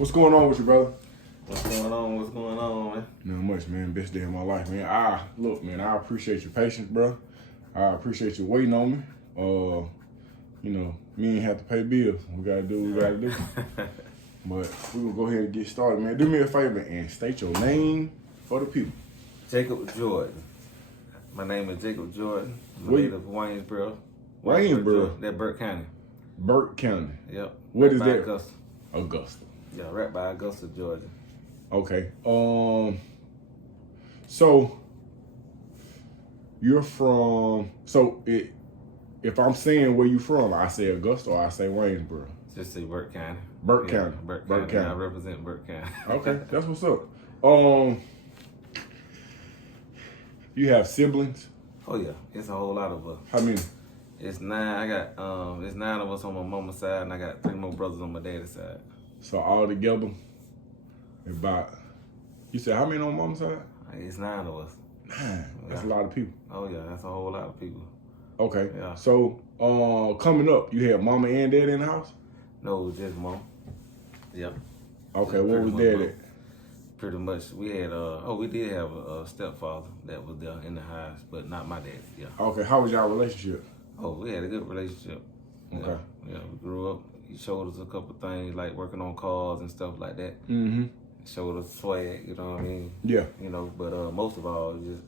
What's going on with you, brother? What's going on? What's going on, man? Not much, man. Best day of my life, man. Look, man, I appreciate your patience, bro. I appreciate you waiting on me. Me ain't have to pay bills. We gotta do what we gotta do. But we will go ahead and get started, man. Do me a favor and state your name for the people. Jacob Jordan. My name is Jacob Jordan. I'm native of Waynesboro. Waynesboro? That Burke County. Burke County. Yep. What right is by that? Augusta. Augusta. Yeah, right by Augusta, Georgia. Okay. So you're from. If I'm saying where you from, I say Augusta or I say Waynesboro. Just say Burke County. Burke County. Burke County. I represent Burke County. Okay, that's what's up. You have siblings? Oh yeah, it's a whole lot of us. How many? It's 9. I got it's 9 of us on my mama's side, and I got 3 more brothers on my daddy's side. So all together, about. You said how many on mama's side? It's 9 of us. 9. That's a lot of people. Oh yeah, that's a whole lot of people. Okay. Yeah. So coming up, you had mama and dad in the house? No, just mom. Yep. Okay, Just where was dad at? Pretty much, we had we did have a stepfather that was there in the house, but not my dad. Yeah. Okay, how was y'all relationship? Oh, we had a good relationship. Okay. Yeah, we grew up. He showed us a couple things like working on cars and stuff like that. Mm-hmm. Showed us swag, you know what I mean? Yeah. But most of all, just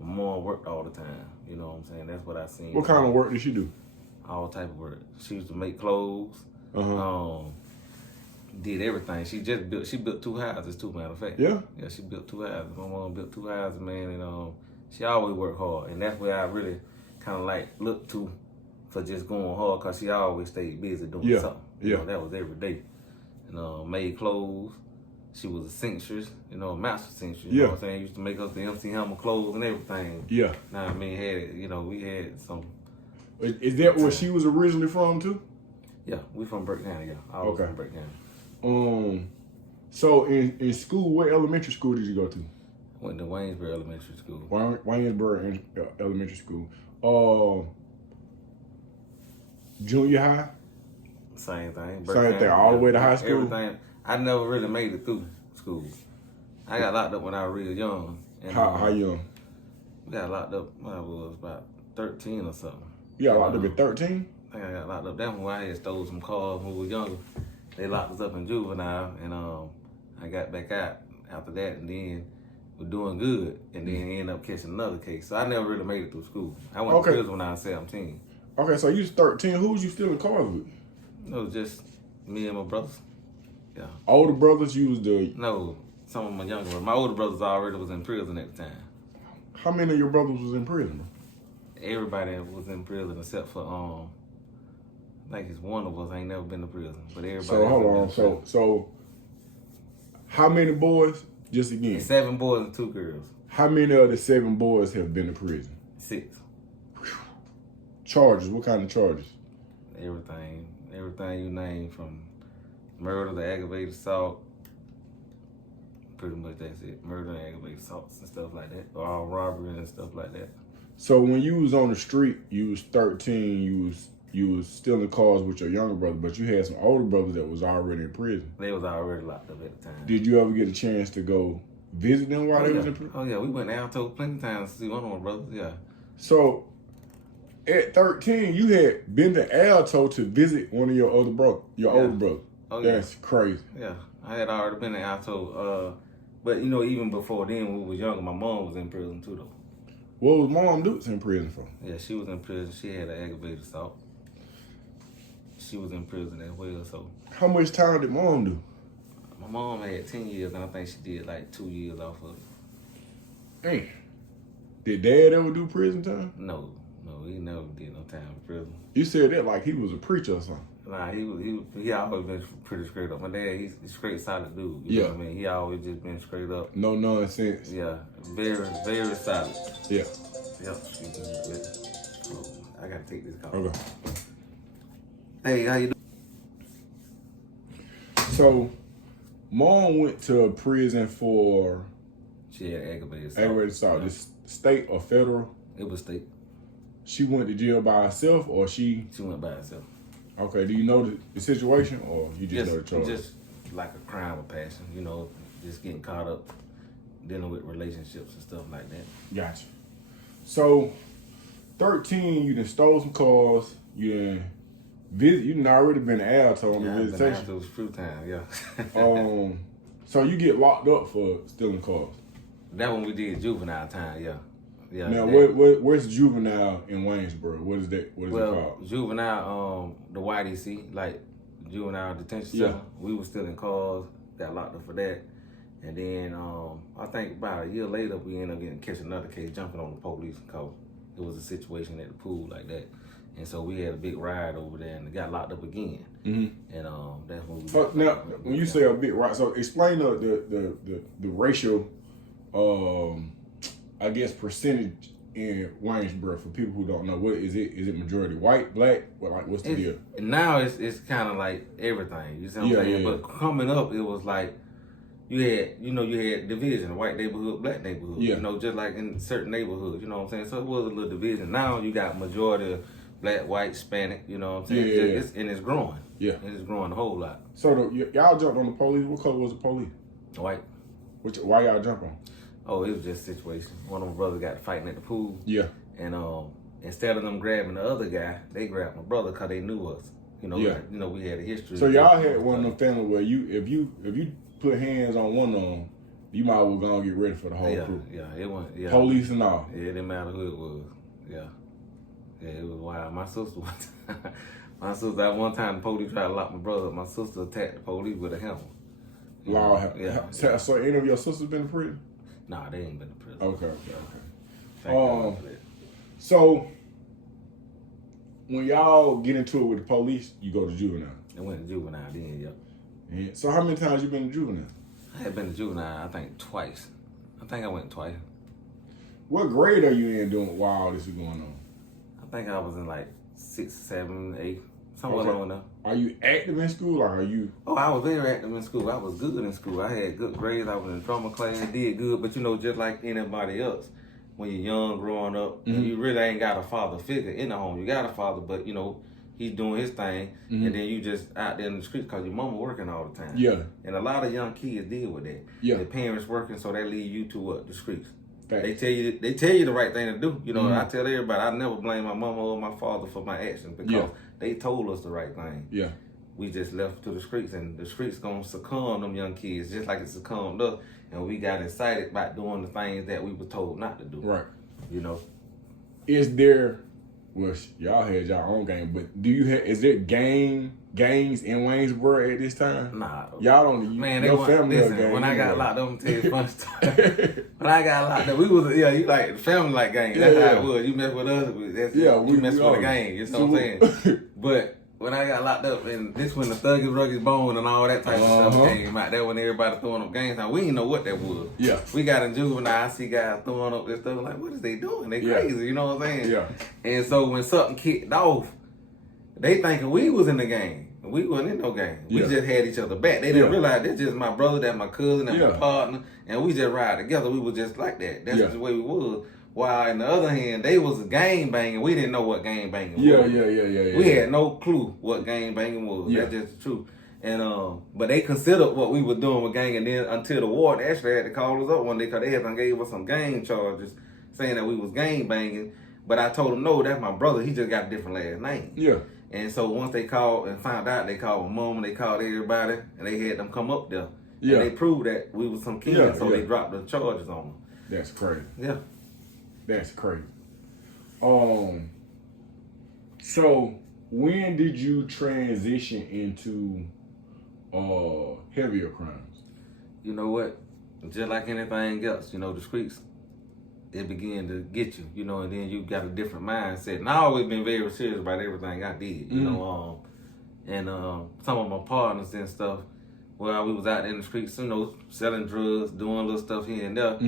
my mom worked all the time. You know what I'm saying? That's what I seen. What kind of work did she do? All type of work. She used to make clothes. Did everything. She built 2 houses too, matter of fact. Yeah? Yeah, she built 2 houses. My mom built 2 houses, man, and she always worked hard. And that's where I really kind of like looked to for just going hard, because she always stayed busy doing something. You know, that was every day. And made clothes. She was a seamstress, a master seamstress. You know what I'm saying? Used to make us the MC Hammer clothes and everything. Yeah. Now, I mean, we had some. Is that where she was originally from, too? Yeah, we from Burke County, yeah. I was from Burke County. So in school, what elementary school did you go to? Went to Waynesboro Elementary School. Waynesboro Elementary School. Junior high? Same thing. Same thing, all the way to high school? Everything. I never really made it through school. I got locked up when I was real young. And, how young? We got locked up when I was about 13 or something. You got locked up at 13? I think I got locked up. That's when I had stole some cars when we were younger. They locked us up in juvenile, and I got back out after that, and then we're doing good, and then ended up catching another case. So I never really made it through school. I went to prison when I was 17. Okay, so you was 13. Who was you stealing cars with? It was just me and my brothers. Yeah. Older brothers, you was the... No, some of my younger brothers. My older brothers already was in prison at the time. How many of your brothers was in prison? Everybody was in prison except for I think it's one of us ain't never been to prison, but everybody. So hold on. So how many boys? Just again. 7 boys and 2 girls. How many of the 7 boys have been to prison? 6. Charges? What kind of charges? Everything you name, from murder to aggravated assault. Pretty much that's it. Murder and aggravated assaults and stuff like that, or robbery and stuff like that. So when you was on the street, you was 13. You was stealing cars with your younger brother, but you had some older brothers that was already in prison. They was already locked up at the time. Did you ever get a chance to go visit them while they was in prison? Oh yeah, we went to Alto plenty of times to see one of my brothers. Yeah. So at 13, you had been to Alto to visit one of your older brothers. Oh yeah. That's crazy. Yeah, I had already been to Alto, but even before then, when we was younger, my mom was in prison too, though. What was mom doing in prison for? Yeah, she was in prison. She had an aggravated assault. She was in prison as well, so. How much time did mom do? My mom had 10 years, and I think she did like 2 years off of it. Damn. Did dad ever do prison time? No, he never did no time in prison. You said that like he was a preacher or something. Nah, he always been pretty straight up. My dad, he's a straight solid dude. You know what I mean? He always just been straight up. No nonsense. Yeah, very, very solid. Yeah. Yep. Oh, I gotta take this call. Okay. Hey, how you doing? So, mom went to prison for... She had aggravated assault. Aggravated assault. This state or federal? It was state. She went to jail by herself, or she... She went by herself. Okay, do you know the situation, or you just know the charge? Just like a crime of passion, you know, just getting caught up dealing with relationships and stuff like that. Gotcha. So, 13, you done stole some cars. You done you done already been an asshole on the visitation. It was few times, yeah. So you get locked up for stealing cars. That when we did juvenile time, yeah. Yeah. Now, where's juvenile in Waynesboro? What is that? What is it called? Juvenile, the YDC, like juvenile detention center. We were stealing cars, got locked up for that. And then I think about a year later, we ended up catching another case, jumping on the police because it was a situation at the pool like that. And so we had a big ride over there and got locked up again. Mm-hmm. And that's when we got now, when you say a big ride, so explain the racial, I guess, percentage in Waynesboro for people who don't know. What is it? Is it majority white, black? What's the deal? Now it's kind of like everything. You see what I'm saying? Yeah. But coming up, it was like you had division, white neighborhood, black neighborhood. Yeah. You know, just like in certain neighborhoods. You know what I'm saying? So it was a little division. Now you got majority of black, white, Hispanic. You know what I'm saying? Yeah. And it's growing. Yeah. And it's growing a whole lot. So y'all jumped on the police. What color was the police? White. Why y'all jump on? Oh, it was just a situation. One of my brothers got fighting at the pool. Yeah. And instead of them grabbing the other guy, they grabbed my brother because they knew us. You know, yeah. You know, we had a history. So y'all had one of them families where if you put hands on one of them, you might as well go and get ready for the whole crew. Yeah, it went. Yeah. Police and all. Yeah, it didn't matter who it was. Yeah. Yeah, it was wild. My sister at one time the police tried to lock my brother up. My sister attacked the police with a hammer. Wow. Yeah. So any of your sisters been in prison? Nah, they ain't been in prison. Okay. So when y'all get into it with the police, you go to juvenile. I went to juvenile then, yep. Yeah. So how many times you been to juvenile? I had been to juvenile, I think twice. I think I went twice. What grade are you in doing while all this is going on? I think I was in like 6, 7, 8, somewhere along there. Are you active in school or are you? Oh, I was very active in school. I was good in school. I had good grades. I was in drama class, did good. But you know, just like anybody else, when you're young, growing up, and you really ain't got a father figure in the home. You got a father, but you know, he's doing his thing, and then you just out there in the streets because your mama working all the time. Yeah. And a lot of young kids deal with that. Yeah. Their parents working, so they leave you to what? The streets. Fact. They tell you the right thing to do. You know, I tell everybody I never blame my mama or my father for my actions because they told us the right thing. Yeah. We just left to the streets, and the streets gonna succumb them young kids just like it succumbed us, and we got excited about doing the things that we were told not to do. Right. You know. Is there? Well, y'all had y'all own game, but is there gangs in Waynesboro at this time? Nah. Y'all don't. Man, they family listen, when I got locked up, I'm tell you a funny story. When I got locked up, we was you like the family like gang. That's how it was. You mess with us, you mess with the gang. You know what I'm saying? But when I got locked up, and this when the Thuggish Ruggish Bone and all that type of stuff came out. That when everybody throwing up gangs. Now we didn't know what that was. Yeah. We got in juvenile. I see guys throwing up this stuff. Like, what is they doing? They crazy. You know what I'm saying? Yeah. And so when something kicked off, they thinking we was in the gang. We wasn't in no gang. We just had each other back. They didn't realize that's just my brother, that's my cousin, that's my partner, and we just ride together. We was just like that. That's just the way we was. While on the other hand, they was gang banging. We didn't know what gang banging was. Yeah. We had no clue what gang banging was. That's just the truth. And but they considered what we were doing with gang, and then until the ward actually had to call us up one day because they had gave us some gang charges saying that we was gang banging. But I told them no, that's my brother. He just got a different last name. Yeah. And so once they called and found out, they called my mom and they called everybody, and they had them come up there. Yeah. And they proved that we was some kin, so they dropped the charges on them. That's crazy. Yeah. That's crazy. So when did you transition into heavier crimes? You know what? Just like anything else, you know, the streets, it began to get you, you know, and then you got a different mindset. And I always been very serious about everything I did, you know, and some of my partners and stuff, while we was out in the streets, you know, selling drugs, doing little stuff here and there,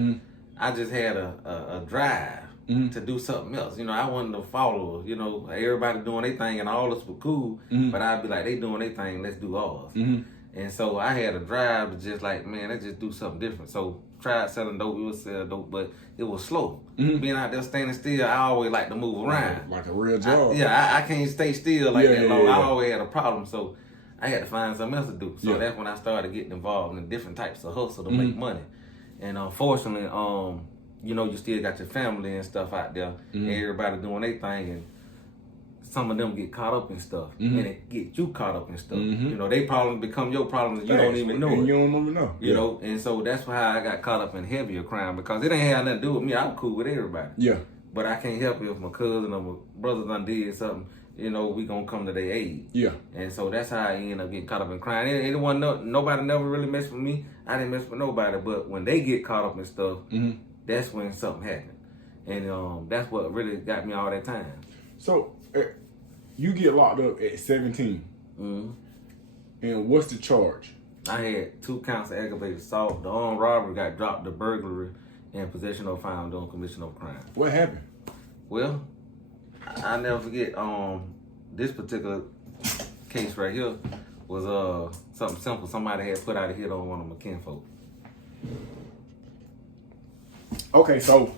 I just had a drive to do something else. You know, I wasn't a follower. You know, everybody doing their thing and all us were cool, but I'd be like, they doing their thing, let's do ours. And so I had a drive to just like, man, let's just do something different. So tried selling dope, we would sell dope, but it was slow. Being out there standing still, I always like to move around. Like a real job. I can't stay still like that long. I always had a problem. So I had to find something else to do. So that's when I started getting involved in different types of hustle to make money. And unfortunately, you know, you still got your family and stuff out there. Everybody doing their thing, and some of them get caught up in stuff, and it get you caught up in stuff. You know, they problems become your problems, and you don't even know it. You don't even know. You know, and so that's how I got caught up in heavier crime, because it ain't had nothing to do with me. I'm cool with everybody. Yeah. But I can't help it if my cousin or my brother done did something. You know, we gonna come to their aid. Yeah. And so that's how I ended up getting caught up in crime. Nobody never really messed with me. I didn't mess with nobody. But when they get caught up in stuff, that's when something happened. And that's what really got me all that time. So you get locked up at 17. And what's the charge? I had 2 counts of aggravated assault. The armed robbery got dropped to burglary and possession of firearm during commission of crime. What happened? Well, I never forget, this particular case right here was something simple. Somebody had put out a hit on one of my kinfolk. Okay, so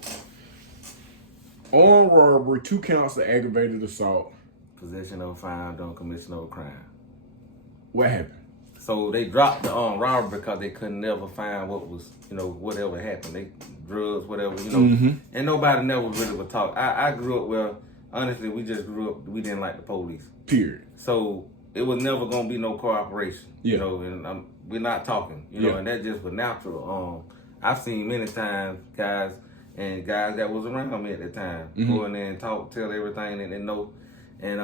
armed robbery, 2 counts of aggravated assault. Possession of firearm during commission of crime. What happened? So they dropped the armed robbery because they couldn't never find what was, you know, whatever happened. They drugs, whatever, you know. And nobody never really would talk. I grew up where, honestly, we just grew up, we didn't like the police. Period. So it was never going to be no cooperation, you know, and we're not talking, you know, and that just was natural. I've seen many times guys that was around me at the time go in there and talk, tell everything that they know. And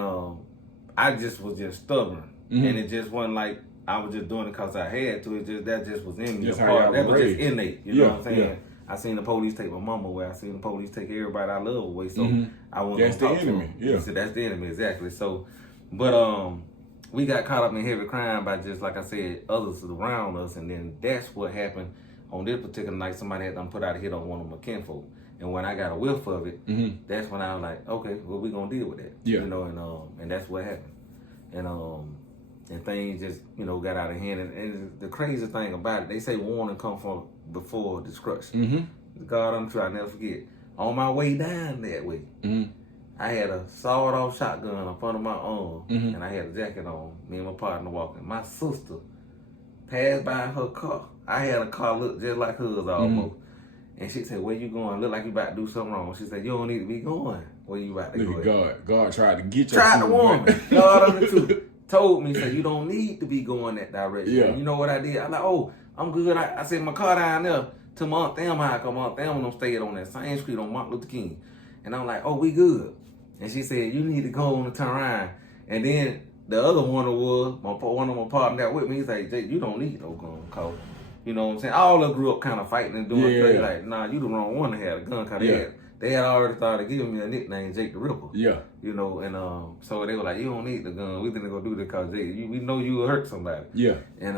I just was just stubborn. And it just wasn't like I was just doing it because I had to. That just was in me. That was just innate. You know what I'm saying? Yeah. I seen the police take my mama away. I seen the police take everybody I love away. So I wasn't gonna talk to them. Yeah. So that's the enemy, exactly. So, but we got caught up in heavy crime by just, like I said, others around us, and then that's what happened on this particular night. Somebody had done put out a hit on one of my kinfolk, and when I got a whiff of it, that's when I was like, okay, well, we gonna deal with that. Yeah. You know, and that's what happened. And things just, you know, got out of hand. And the crazy thing about it, they say warning come from before destruction. God, I'm trying to never forget. On my way down that way, I had a sawed-off shotgun in front of my arm, and I had a jacket on. Me and my partner walking. My sister passed by her car. I had a car look just like hers almost. And she said, where you going? Look like you about to do something wrong. She said, you don't need to be going. Where you about to go? Look at God tried to get you. Tried to warn me. God on the truth. Told me, said, you don't need to be going that direction. Yeah. And you know what I did? I like, oh, I'm good. I said, my car down there to Mount Thelma High. Come Mount Thelma, them stayed on that same street on Martin Luther King. And I'm like, oh, we good. And she said, you need to go on and turn around. And then the other one was, one of my partners that with me, he said, Jake, you don't need no gun, cause, you know what I'm saying? All of us grew up kind of fighting and doing straight. Like, nah, you the wrong one to have a gun, cause they had already started giving me a nickname, Jake the Ripper. Yeah. You know, and so they were like, you don't need the gun. We didn't go do this because we know you will hurt somebody. Yeah. And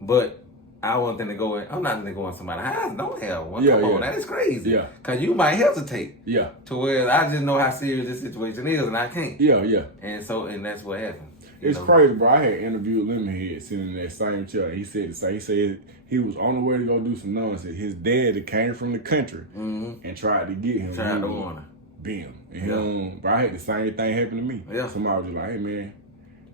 but I want them to go in. I'm not going to go in somebody's house. Don't have one. Come on, that is crazy. Yeah. Because you might hesitate. Yeah. To where I just know how serious this situation is, and I can't. Yeah, yeah. And so, and that's what happened. It's crazy, bro. I had interviewed Lemonhead sitting in that same chair. He said the same. He said he was on the way to go do some nonsense. His dad that came from the country and tried to get him. Tried to warn him. Bam. And bro, I had the same thing happen to me. Yeah. Somebody was just like, hey, man,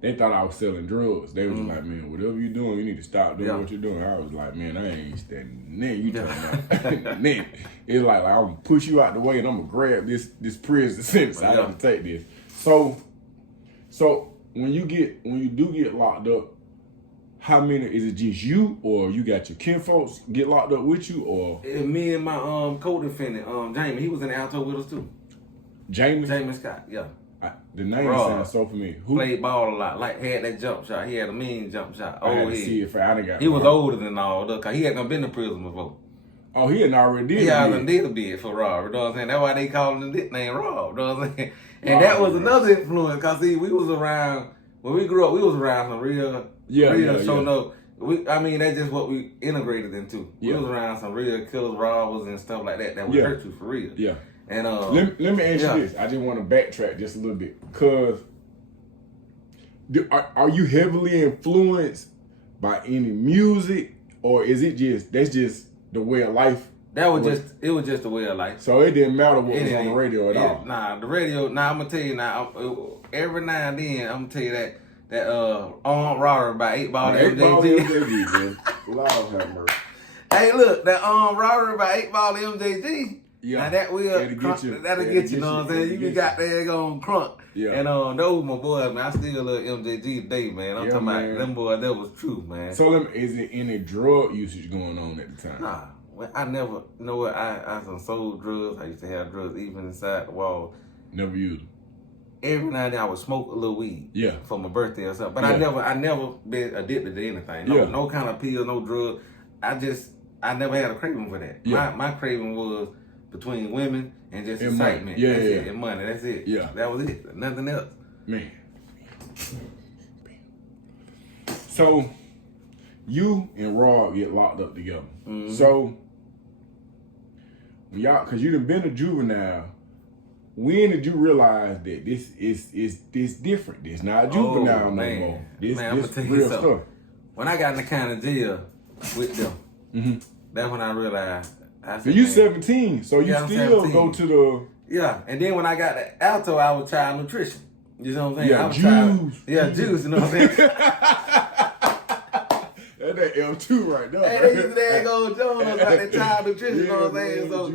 they thought I was selling drugs. They was just like, man, whatever you're doing, you need to stop doing what you're doing. I was like, man, I ain't standing there. You talking about then. It's like I'm going to push you out the way and I'm going to grab this prison sentence. I got to take this. So when you do get locked up, how many, is it just you or you got your kinfolks get locked up with you or? Me and my co-defendant, Jamie, he was in the Alto with us too. Jamie Scott, yeah. The name sounds so familiar. Who played ball a lot, like had that jump shot. He had a mean jump shot. I had to see it for He was older than all that, cause he hadn't been to prison before. Oh, he hadn't already did. He hadn't did a bid for Rob. You know what I'm saying? That's why they called him the nickname Rob. You know what I'm saying? And that was another influence, cause see, we was around when we grew up. We was around some real showing up. I mean, that's just what we integrated into. We was around some real killers, robbers, and stuff like that would hurt you for real. Yeah. And let me ask you this. I just want to backtrack just a little bit, because are you heavily influenced by any music, or is it that's just the way of life? It was just the way of life. So it didn't matter what was on the radio at all. Nah, the radio. Now I'm gonna tell you now. Every now and then, I'm gonna tell you that armed robbery by 8-Ball MJG, man. Lord have mercy. Hey, look, that armed robbery by 8-Ball MJG. Yeah. Now that will that'll get you, know what I'm saying? You got there going crunk. Yeah. And those my boys, man. I still love MJG today, man. I'm talking about them boys, that was true, man. So is there any drug usage going on at the time? Nah. Well, I never, you know what, I sold drugs. I used to have drugs even inside the wall. Never used them. Every now and then I would smoke a little weed. Yeah. For my birthday or something. But I never been addicted to anything. No kind of pill, no drug. I never had a craving for that. Yeah. My craving was between women and just excitement. Yeah, that's it. And money. That's it. Yeah. That was it. Nothing else. Man. So, you and Rob get locked up together. Mm-hmm. So, y'all, because you done been a juvenile, when did you realize that this is different? This not juvenile no more. This I'm gonna tell you real something. stuff. When I got in the kind of jail with them, that's when I realized. So you 17, so you still 17. go to the... Yeah, and then when I got the Alto, I was child nutrition. You know what I'm saying? Yeah, I was juice, you know what I'm saying? That L2 right there. Hey, they used to go Jones like that child nutrition, you know what I'm saying? So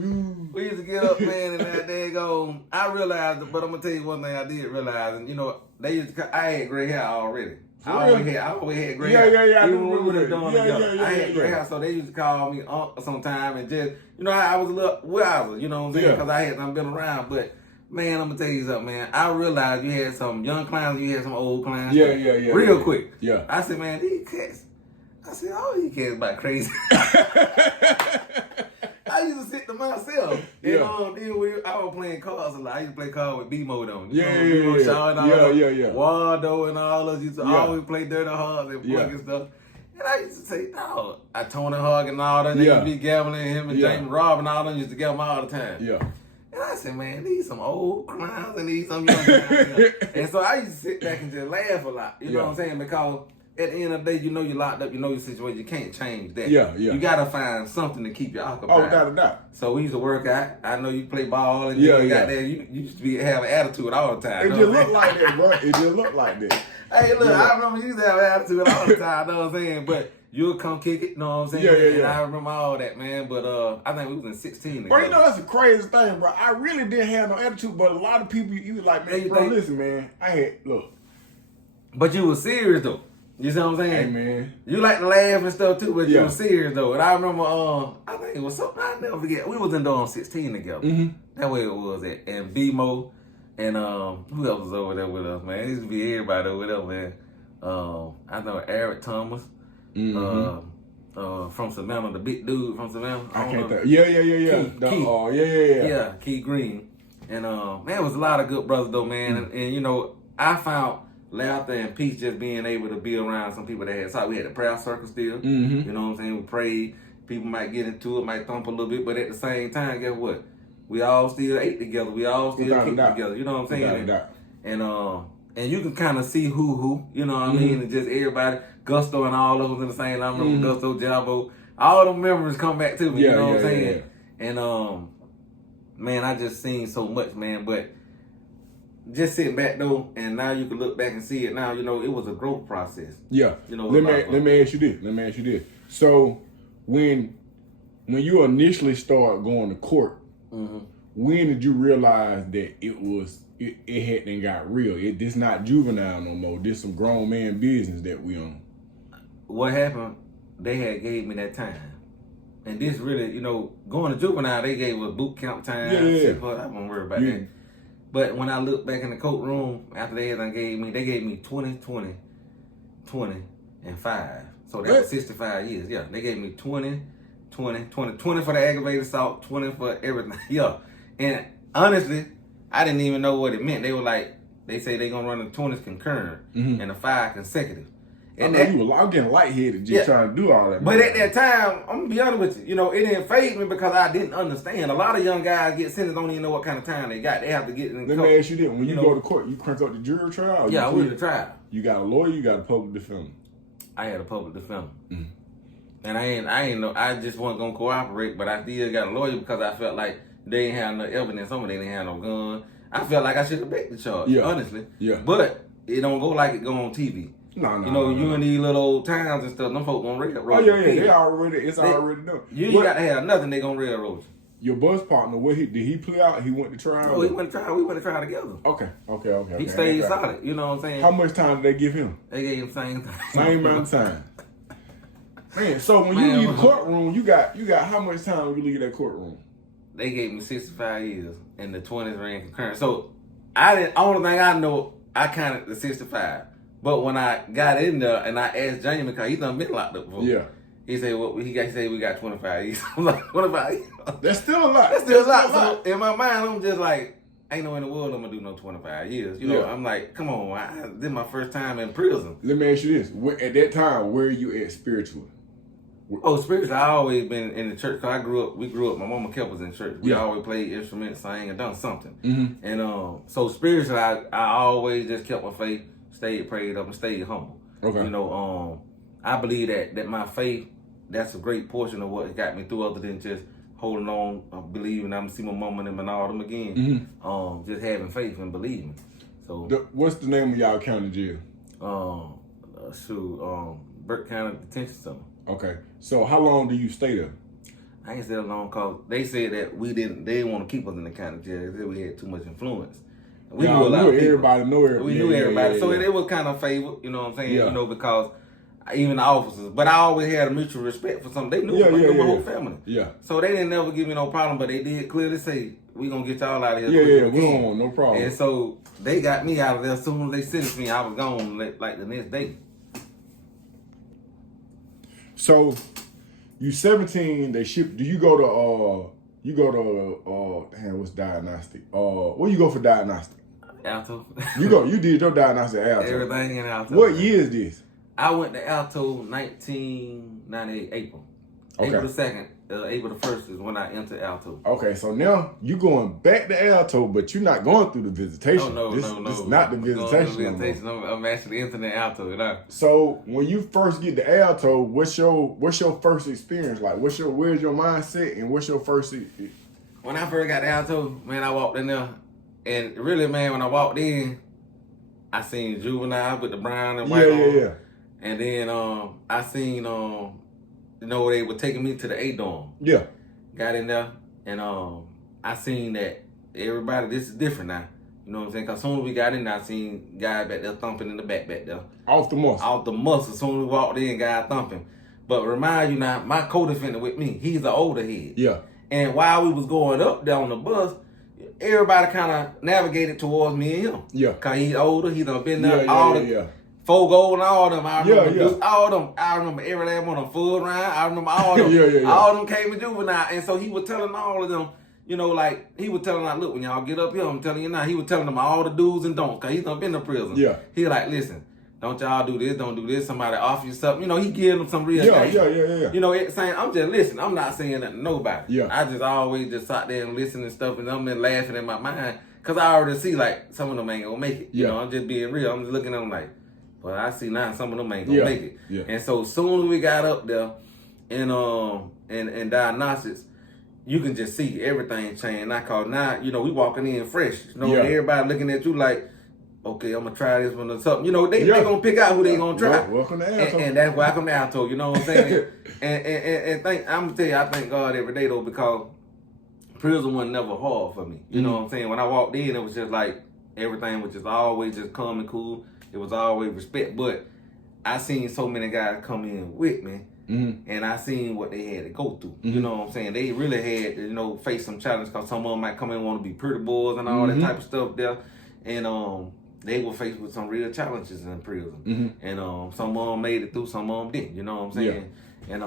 we used to get up, man, and that day go. I realized, but I'm gonna tell you one thing I did realize, and you know, they used to. I had gray hair already. I always had gray hair. Yeah. Even when we were doing Yeah, together, I had gray hair, so they used to call me Uncle sometime, and just, you know, I was a little wilder, you know what I'm saying? Because I hadn't been around, but. Man, I'm gonna tell you something, man. I realized you had some young clowns, you had some old clowns. Yeah. Real quick. Yeah. I said, man, these cats. I said, oh, these cats about crazy. I used to sit to myself. And I was playing cards a lot. I used to play cards with B-Mode on. Waldo and all of us used to always play dirty hearts and fucking stuff. And I used to say, no. I Tony Hawk and all that. They used to be gambling, him and James Robb and all them used to gamble all the time. Yeah. And I said, man, these some old clowns and these some young clowns. And so I used to sit back and just laugh a lot. You know what I'm saying? Because at the end of the day, you know you're locked up, you know your situation. You can't change that. Yeah. You got to find something to keep you occupied. Oh, without a doubt. So we used to work out. I know you play ball and you got there. You used to have an attitude all the time. It just looked like that, bro. It just looked like that. Hey, look, I remember you used to have an attitude all the time, you know what I'm saying? But you'll come kick it, you know what I'm saying? Yeah. And I remember all that, man. But I think we was in 16. Bro, you know that's the craziest thing, bro. I really didn't have no attitude, but a lot of people, you was like, man, bro, listen, man. But you was serious, though. You see what I'm saying? Hey, man. You like to laugh and stuff, too, but you was serious, though. And I remember, I think it was something I'll never forget. We was in dorm 16 together. Mm-hmm. That way it was at. And B-Mo and who else was over there with us, man? It used to be everybody over there, man. I know Eric Thomas. Mm-hmm. From Savannah, the big dude from Savannah. I can't think. Yeah. Keith Green. And man, it was a lot of good brothers though, man. Mm-hmm. And you know, I found laughter and peace just being able to be around some people that had so we had a prayer circle still. Mm-hmm. You know what I'm saying? We prayed. People might get into it, might thump a little bit, but at the same time, guess what? We all still ate together. We all still kicked together. You know what I'm saying? And you can kind of see who, you know what I mean? And just everybody, Gusto and all of us in the same line. I remember Gusto, Jabo. All them memories come back to me, you know what I'm saying? Yeah. And, man, I just seen so much, man. But just sitting back, though, and now you can look back and see it now, you know, it was a growth process. Yeah. You know, let me ask you this. So, when you initially started going to court, when did you realize that it hadn't got real? This not juvenile no more. This some grown man business that we on. What happened? They had gave me that time, and this really, you know, going to juvenile, they gave us boot camp time. I won't worry about that. But when I look back in the courtroom after they gave me 20, 20, 20, and 5. So that was 65 years. Yeah, they gave me 20, 20, 20, 20 for the aggravated assault, 20 for everything. Yeah, and honestly, I didn't even know what it meant. They were like, they say they're going to run the 20s concurrent and the 5 consecutive. And I'm getting lightheaded just trying to do all that. But at that time, I'm going to be honest with you, you know, it didn't faze me because I didn't understand. A lot of young guys get sentenced, don't even know what kind of time they got. They have to get in the Let me ask you this. When you go to court, you crank up the jury trial? Yeah, I went to trial. You got a lawyer, you got a public defender? I had a public defender. Mm-hmm. And I ain't know, I just wasn't going to cooperate, but I still got a lawyer because I felt like they ain't have no evidence. Some of them didn't have no gun. I felt like I should have backed the charge, honestly. Yeah. But it don't go like it go on TV. No. You know, you in these little old towns and stuff, them folk gonna railroad you. Oh yeah, it's already done. You ain't got to have nothing, they gonna railroad you. Your bus partner, did he play out? He went to trial? Oh, he went to trial. We went to trial together. Okay. He stayed solid. You know what I'm saying? How much time did they give him? They gave him same thing. Same amount of time. Man, so when you leave the courtroom, you got how much time when you leave that courtroom? They gave me 65 years, and the 20s ran concurrent. So only thing I know, I counted the 65. But when I got in there and I asked Jamie, because he done been locked up before. Yeah. He said, he said we got 25 years. I'm like, 25 years? That's still a lot. So in my mind, I'm just like, ain't no in the world I'm going to do no 25 years. You know, I'm like, come on, this is my first time in prison. Let me ask you this. At that time, where are you at spiritually? Oh, spiritually, I always been in the church. Cause we grew up, my mama kept us in church. We always played instruments, sang, and done something. Mm-hmm. And so spiritually, I always just kept my faith, stayed prayed up, and stayed humble. Okay. You know, I believe that my faith, that's a great portion of what got me through, other than just holding on, believing I'm gonna see my mama and them and all them again. Mm-hmm. Just having faith and believing. So what's the name of y'all county jail? Burke County Detention Center. Okay. So how long do you stay there? I ain't stay that long because they said that they didn't want to keep us in the county jail. They said we had too much influence. We knew a lot of people. Everybody know everybody. We knew everybody. So it was kind of favored, you know what I'm saying? Yeah. You know, because even the officers. But I always had a mutual respect for some. They knew my whole family. Yeah. So they didn't never give me no problem, but they did clearly say, we going to get y'all out of here. Yeah, we don't want no problem. And so they got me out of there. As soon as they sentenced me, I was gone like the next day. So you 17, they ship. Do you go to damn, what's diagnostic? Where you go for diagnostic? Alto. You did your diagnostic at Alto. Everything in Alto. What year is this? I went to Alto 1998 April. Okay. April the 2nd, April the 1st is when I entered Alto. Okay, so now you going back to Alto, but you're not going through the visitation. No. This is not the visitation. I'm actually entering Alto, you know. So when you first get to Alto, what's your first experience like? Where's your mindset and what's your first? When I first got to Alto, man, I walked in there, and really, man, when I walked in, I seen Juvenile with the brown and white on. Yeah. And then I seen they were taking me to the A dorm. Yeah. Got in there, and I seen that everybody, this is different now. You know what I'm saying? Because as soon as we got in there, I seen guy back there thumping in the back there. Off the muscle. As soon as we walked in, guy thumping. But remind you now, my co-defendant with me, he's the older head. Yeah. And while we was going up there on the bus, everybody kind of navigated towards me and him. Yeah. Because he's older, he done been there. Fogo and all them. I remember all them. I remember every last one of them. Full Ryan. I remember all them. All of them came to Juvenile. And so he was telling all of them, you know, like, he was telling, like, look, when y'all get up here, I'm telling you now, he was telling them all the do's and don'ts, because he's done been to prison. Yeah. He like, listen, don't y'all do this, don't do this, somebody offer you something. You know, he giving them some real things. Yeah. You know, saying, I'm just listening. I'm not saying nothing to nobody. Yeah. I just always just sat there and listen and stuff, and I'm been laughing in my mind, because I already see, like, some of them ain't going to make it. You know, I'm just being real. I'm just looking at them like, well, I see now some of them ain't gonna make it. Yeah. And so soon as we got up there in diagnostics, you can just see everything change. Now, you know, we walking in fresh. You know, everybody looking at you like, okay, I'm gonna try this one or something. You know, they gonna pick out who they gonna try. Welcome to Alto. And that's welcome to Alto, you know what I'm saying? and I'm gonna tell you, I thank God every day though, because prison was never hard for me. You know what I'm saying? When I walked in, it was just like everything was just always just calm and cool. It was always respect, but I seen so many guys come in with me, and I seen what they had to go through. You know what I'm saying? They really had to, you know, face some challenges, because some of them might come in and want to be pretty boys and all that type of stuff there, and they were faced with some real challenges in prison, and some of them made it through, some of them didn't. You know what I'm saying? Yeah. And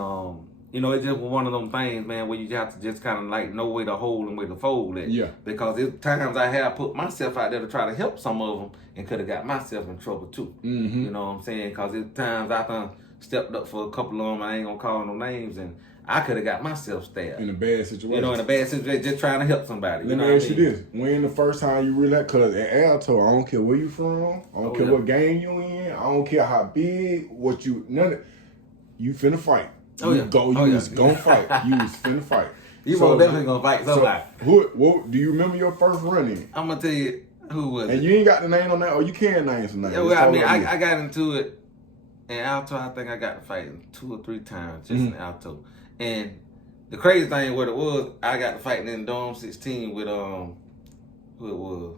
you know, it just was one of them things, man, where you have to just kind of like know where to hold and where to fold at. Yeah. Because there's times I have put myself out there to try to help some of them and could have got myself in trouble too. You know what I'm saying? Because there's times I done stepped up for a couple of them, I ain't gonna call no names, and I could have got myself stabbed. In a bad situation. You know, in a bad situation, just trying to help somebody. Let me ask you this. When the first time you really, because at Alto, I don't care where you from, I don't care what gang you in, I don't care how big, you finna fight. Was gonna fight. You was finna fight. You most definitely gonna fight somebody. So, what do you remember your first run in? I'm gonna tell you, Who was it? And you ain't got the name on that, or you can name some names. Yeah, well, I mean, I got into it in Alto. I think I got to fight 2 or 3 times just in Alto. And the crazy thing, what it was, I got to fighting in Dome 16 with who it was.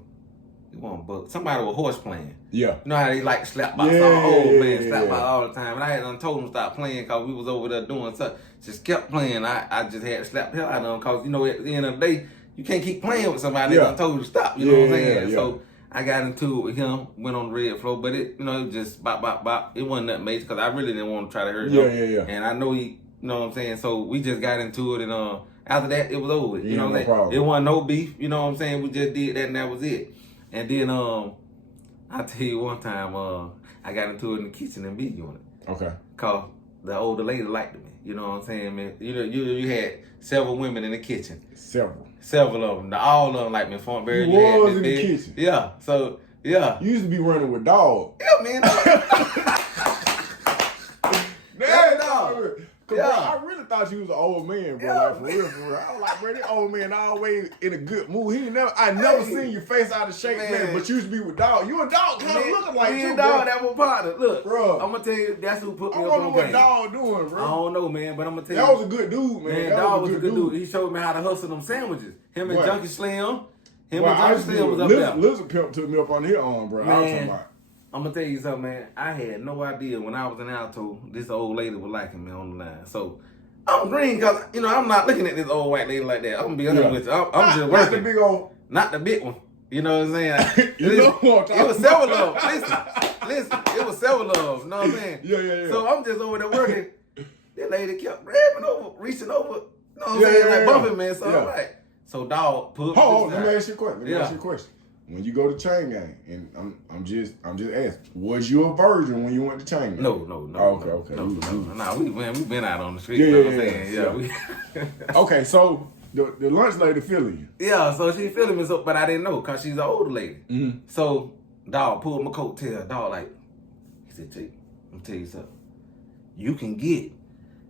It wasn't Buck. Somebody with horse playing. Yeah. You know how they like to slap box? Slap box all the time. And I had done told him to stop playing because we was over there doing something. Just kept playing. I just had to slap the hell out of him because, you know, at the end of the day, you can't keep playing with somebody that done told you to stop. You know what I'm saying? So I got into it with him, went on the red floor, but it, you know, it was just bop, bop, bop. It wasn't that major because I really didn't want to try to hurt him. And I know he, you know what I'm saying? So we just got into it, and after that, it was over. You know what I'm saying? It wasn't no beef. You know what I'm saying? We just did that, and that was it. And then I tell you one time I got into it in the kitchen in B unit. Okay. Cause the older lady liked me. You know what I'm saying, man? You had several women in the kitchen. Several of them. All of them like me. Funkberry. You was in the kitchen. Yeah. So yeah. You used to be running with dogs. Yeah, man. Bro, I really thought you was an old man, bro. Like, for real. I was like, bro, this old man always in a good mood. I never seen your face out of shape, man. But you used to be with dog. You a dog kind of looking like you, dog, that was partner. Look, bro. I'm gonna tell you, that's who put me up on game. What dog doing, bro? I don't know, man, but I'm gonna tell you. That was a good dude, man. Dog was a good dude. He showed me how to hustle them sandwiches. Him and Junkie Slim. Him and Junkie Slim was up there. Lizard Pimp took me up on his arm, bro. Man, I'm gonna tell you something, man. I had no idea when I was in Alto, this old lady was liking me on the line. So I'm green because, you know, I'm not looking at this old white lady like that. I'm gonna be honest with you. I'm just working. Not the big old. Not the big one. You know what I'm saying? It was several of them. Listen, it was several of them. You know what I'm saying? Yeah. So I'm just over there working. That lady kept grabbing over, reaching over. You know what I'm saying? Like bumping, man. So I'm like, so dog, put hold on, let me ask you a question. When you go to chain gang, and I'm just asking, was you a virgin when you went to chain gang? No. Okay. Nah, we been out on the street. You know what I'm saying? Okay, so the lunch lady feeling you. Yeah, so she feeling me, but I didn't know because she's an older lady. Mm-hmm. So dog pulled my coattail. Dog like, he said, "Chick, I'm tell you something. You can get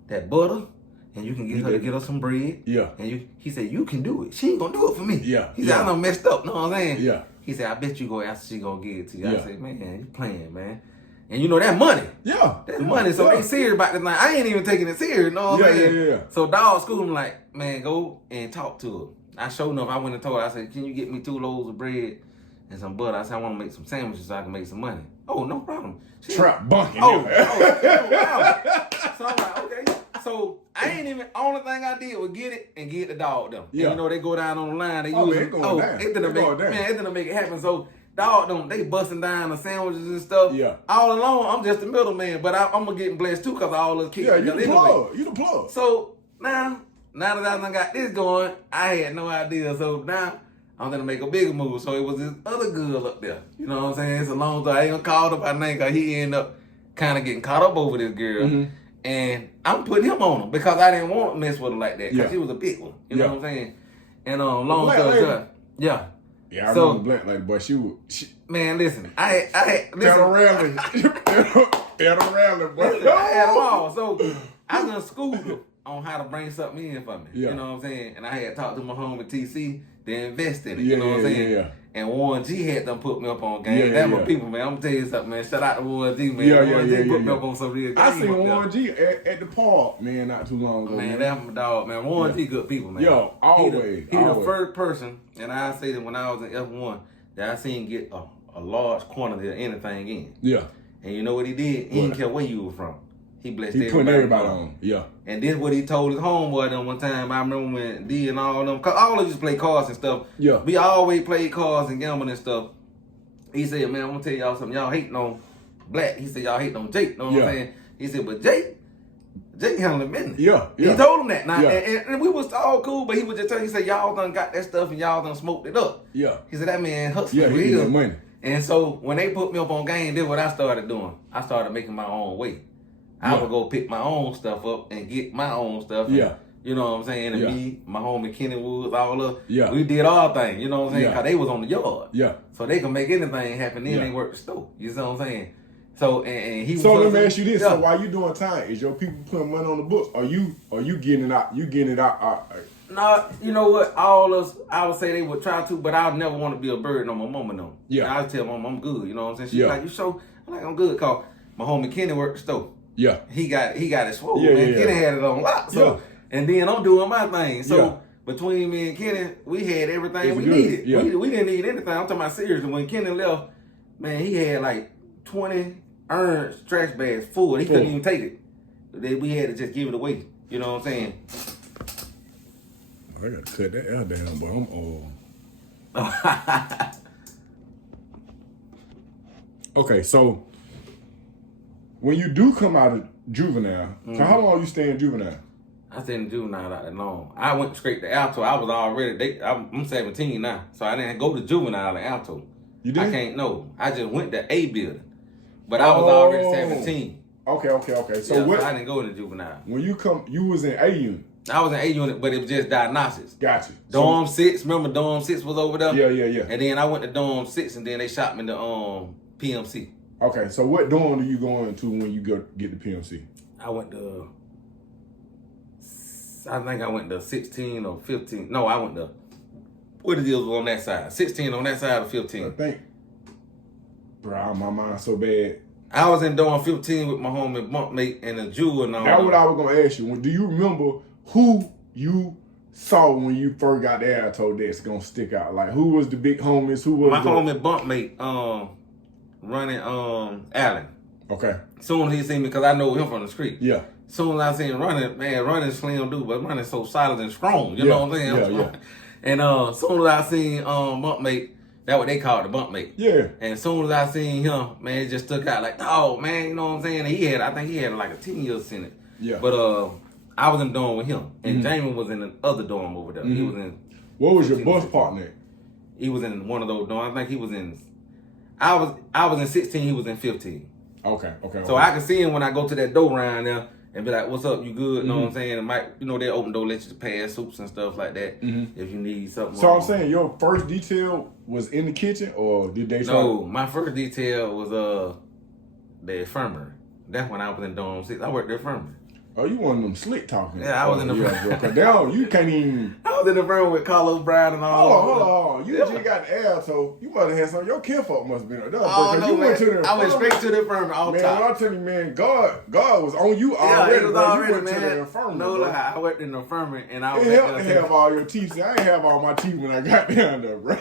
that butter." And you can get her to get her some bread. Yeah. And he said, you can do it. She ain't gonna do it for me. Yeah. He said, I done messed up. Know what I'm saying? Yeah. He said, I bet you go after she gonna give it to you. I said, man, you playing, man. And you know that money. Yeah. That's money. So they serious about this. Like, I ain't even taking it serious. Know what I'm saying? Yeah. So dog school him like, man, go and talk to her. I showed enough. I went and told her, I said, can you get me 2 loaves of bread and some butter? I said, I want to make some sandwiches so I can make some money. Oh, no problem. Trap bunking. Wow. So I'm like, okay. So I ain't even, only thing I did was get it and get the dog them. Yeah. And you know, they go down on the line. They use it didn't make it happen. So dog them, they busting down the sandwiches and stuff. Yeah. All along, I'm just the middleman, but I'm gonna get blessed too because all the kids. Yeah, you the plug. So now that I done got this going, I had no idea. So now I'm gonna make a bigger move. So it was this other girl up there. You know what I'm saying? It's a long time. I ain't gonna call her by name because he ended up kind of getting caught up over this girl. Mm-hmm. And I'm putting him on him because I didn't want to mess with her like that because she was a big one. You know what I'm saying? And long story short, yeah. Yeah, I remember Black Lady, but she man, listen, I listen. Had a rally, boy. I had them all. So I done schooled her on how to bring something in for me. Yeah. You know what I'm saying? And I had talked to my homie TC to invest in it. You know what I'm saying? Yeah. And Warren G had them put me up on game. That's my people, man. I'm gonna tell you something, man. Shout out to Warren G, man. Warren G put me up on some real game. I seen Warren G at the park, man, not too long ago. Man, that's my dog, man. Warren G good people, man. Yo, always. He the first person, and I say that when I was in F1, that I seen get a large quantity of anything in. Yeah. And you know what he did? He didn't care where you were from. He blessed everybody. He putting everybody on. Yeah. And this what he told his homeboy them one time. I remember when D and all them, cause all of us used to play cards and stuff. Yeah. We always played cards and gambling and stuff. He said, man, I'm gonna tell y'all something. Y'all hating on Black. He said, y'all hating on Jake. Know what I'm saying? He said, but Jake handling business. Yeah. He told him that. Now, and we was all cool, but he was just telling, he said, y'all done got that stuff and y'all done smoked it up. Yeah. He said, that man hustling. Yeah, he got money. And so when they put me up on game, this is what I started doing. I started making my own way. I would go pick my own stuff up and get my own stuff. And, you know what I'm saying? And me, my homie Kenny Woods, all of we did our thing. You know what I'm saying? Because they was on the yard. Yeah. So they can make anything happen. Then they work the store. You know what I'm saying? So and he was. So let me ask you this: so while you doing time, is your people putting money on the books? Are you getting it out? You getting it out No, you know what? All us, I would say they would try to, but I'd never want to be a burden on my mama, no. Yeah. I would tell my mama I'm good, you know what I'm saying? She's like, you sure? I'm like, I'm good, cause my homie Kenny worked the store. Yeah. He got it swole, man. Kenny had it on lock. So, and then I'm doing my thing. So, between me and Kenny, we had everything we needed. Yeah. We didn't need anything. I'm talking about seriously. When Kenny left, man, he had like 20 urns, trash bags full. He couldn't even take it. We had to just give it away. You know what I'm saying? I gotta cut that out down, but I'm old. Okay, so when you do come out of juvenile, so how long you stay in juvenile? I stayed in juvenile not that long. I went straight to Alto. I was already, I'm 17 now, so I didn't go to juvenile in Alto. You did? I can't know. I just went to A building, but I was already 17. Okay. So yeah, what? So I didn't go into juvenile. When you was in A unit. I was in A unit, but it was just diagnostics. Gotcha. Dorm 6, remember Dorm 6 was over there? Yeah. And then I went to Dorm 6, and then they shot me to PMC. Okay, so what dorm do you go into when you get the PMC? I think I went to 16 or 15. No, I went to, what the deal was on that side? 16 on that side or 15? I think, bro, my mind's so bad. I was in dorm 15 with my homie bunkmate and a Jew and all. That's what I was going to ask you. Do you remember who you saw when you first got there? I told that's going to stick out. Like, who was the big homies? Who was my homie bunkmate, running Allen. Okay. Soon as he seen me, because I know him from the street. Yeah. Soon as I seen him running slim dude, but running so solid and strong. You know what I'm saying? Yeah. And soon as I seen bunkmate, that's what they call the bunkmate. Yeah. And as soon as I seen him, man, it just stuck out like, oh man, you know what I'm saying? And I think he had like a 10-year sentence. Yeah. But I was in the dorm with him, and Jamie was in the other dorm over there. He was in. What was your bus partner? He was in one of those dorms. I think he was in. I was in 16. He was in 15. Okay. So I can see him when I go to that door round there and be like, "What's up? You good?" You know what I'm saying? And might, they open door, let you pass soups and stuff like that if you need something. So I'm saying your first detail was in the kitchen, or did they? No, my first detail was the infirmary. That's when I was in dorm 6. I worked at the infirmary. Oh, you one of them slick talking. Yeah, I was in the bro. You can't even. I was in the room with Carlos Brown and all. Hold on. You just got the air, so you must have had some. Your kinfolk must have been there. No, man. I went straight to the infirmary all man, top. Man, I tell you, man, God was on you already. Yeah, it was already, you went man. To the infirmary, no lie, I worked in the infirmary and I was. It helped to have all your teeth. See, I ain't have all my teeth when I got down there, bro.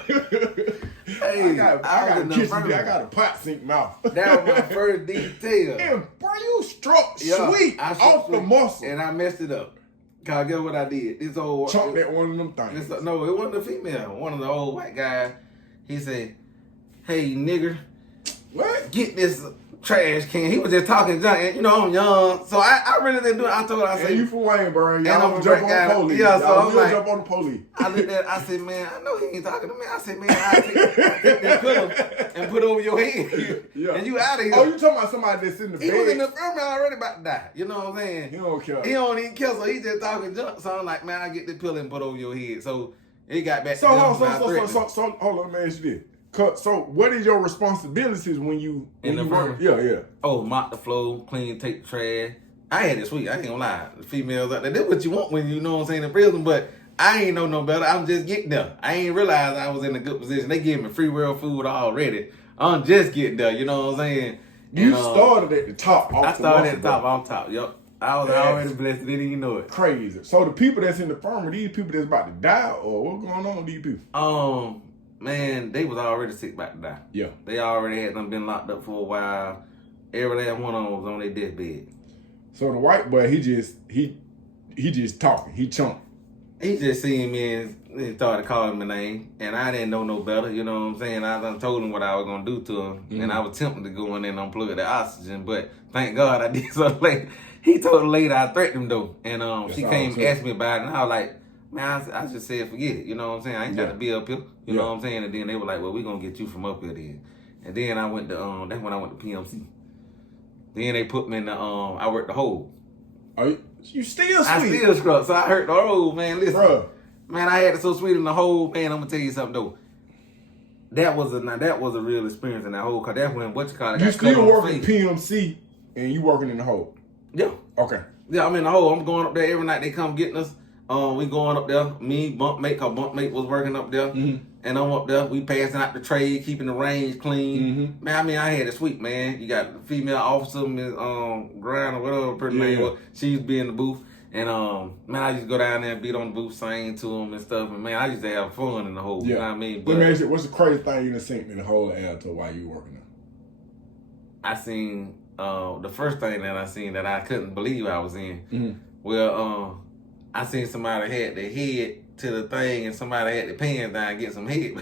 Hey, I got a pot sink mouth. That was my first detail. And bro, you struck sweet off the muscle. And I messed it up. Cause guess what I did? This old chunk that one of them things. No, it wasn't a female. One of the old white guys. He said, "Hey nigger, what? Get this trash can." He was just talking junk, and I'm young, so I really didn't do it. I told her, I said, "You from Wayne, bro? Y'all jump on the police." Yeah, so I'm like, jump on the police. I looked at, I said, "Man, I know he ain't talking to me." I said, "Man, I take that pillow and put it over your head, and you out of here." Oh, you talking about somebody that's in the bed? He was in the infirmary already about to die. You know what I'm saying? He don't care. He don't even care, so he just talking junk. So I'm like, "Man, I get the pillow and put over your head." So it got back. So hold on, hold on, man. You did. So what is your responsibilities when you work? Yeah. Oh, mop the floor, clean, take the trash. I had it sweet. I ain't gonna lie. The females out there, that's what you want when you know what I'm saying in prison. But I ain't know no better. I'm just getting there. I ain't realized I was in a good position. They gave me free world food already. I'm just getting there. You know what I'm saying? You started at the top. I started at the top. On top. Yup. I was already blessed. Didn't even know it. Crazy. So the people that's in the firm, are these people that's about to die, or what's going on with these people? Man, they was already sick about to die. Yeah. They already had them been locked up for a while. Every last one of them was on their deathbed. So the white boy, he just talking. He chunked. He just seen me and started calling my name, and I didn't know no better. You know what I'm saying? I done told him what I was gonna do to him, and I was tempted to go in there and unplug the oxygen, but thank God I did so late. He told the lady I threatened him though, and she came and asked me about it, and I was like, man, I just said forget it. You know what I'm saying? I ain't got to be up here. You know what I'm saying? And then they were like, well, we gonna get you from up here then. And then I went to that's when I went to PMC. Then they put me in the I worked the hole. Are you still sweet? I still scrub. So I hurt the hole, man. Listen, bruh. Man, I had it so sweet in the hole, man. I'm gonna tell you something though. That was a real experience in that hole, cause that's when you still working PMC and you working in the hole. Yeah. Okay. Yeah, I'm in the hole. I'm going up there every night. They come getting us. We going up there. Me, bunkmate, cause bunkmate was working up there. And I'm up there. We passing out the trade, keeping the range clean. Man, I mean, I had it sweet, man. You got the female officer, Ms. Grind or whatever her name was. She used to be in the booth. And man, I used to go down there and beat on the booth, sing to them and stuff. And man, I used to have fun in the whole. You know what I mean? But, let me ask you, what's the craziest thing you done seen in the whole Alto while you working there? I seen the first thing that I seen that I couldn't believe I was in. Well, I seen somebody had their head to the thing and somebody had their pants down and get some head.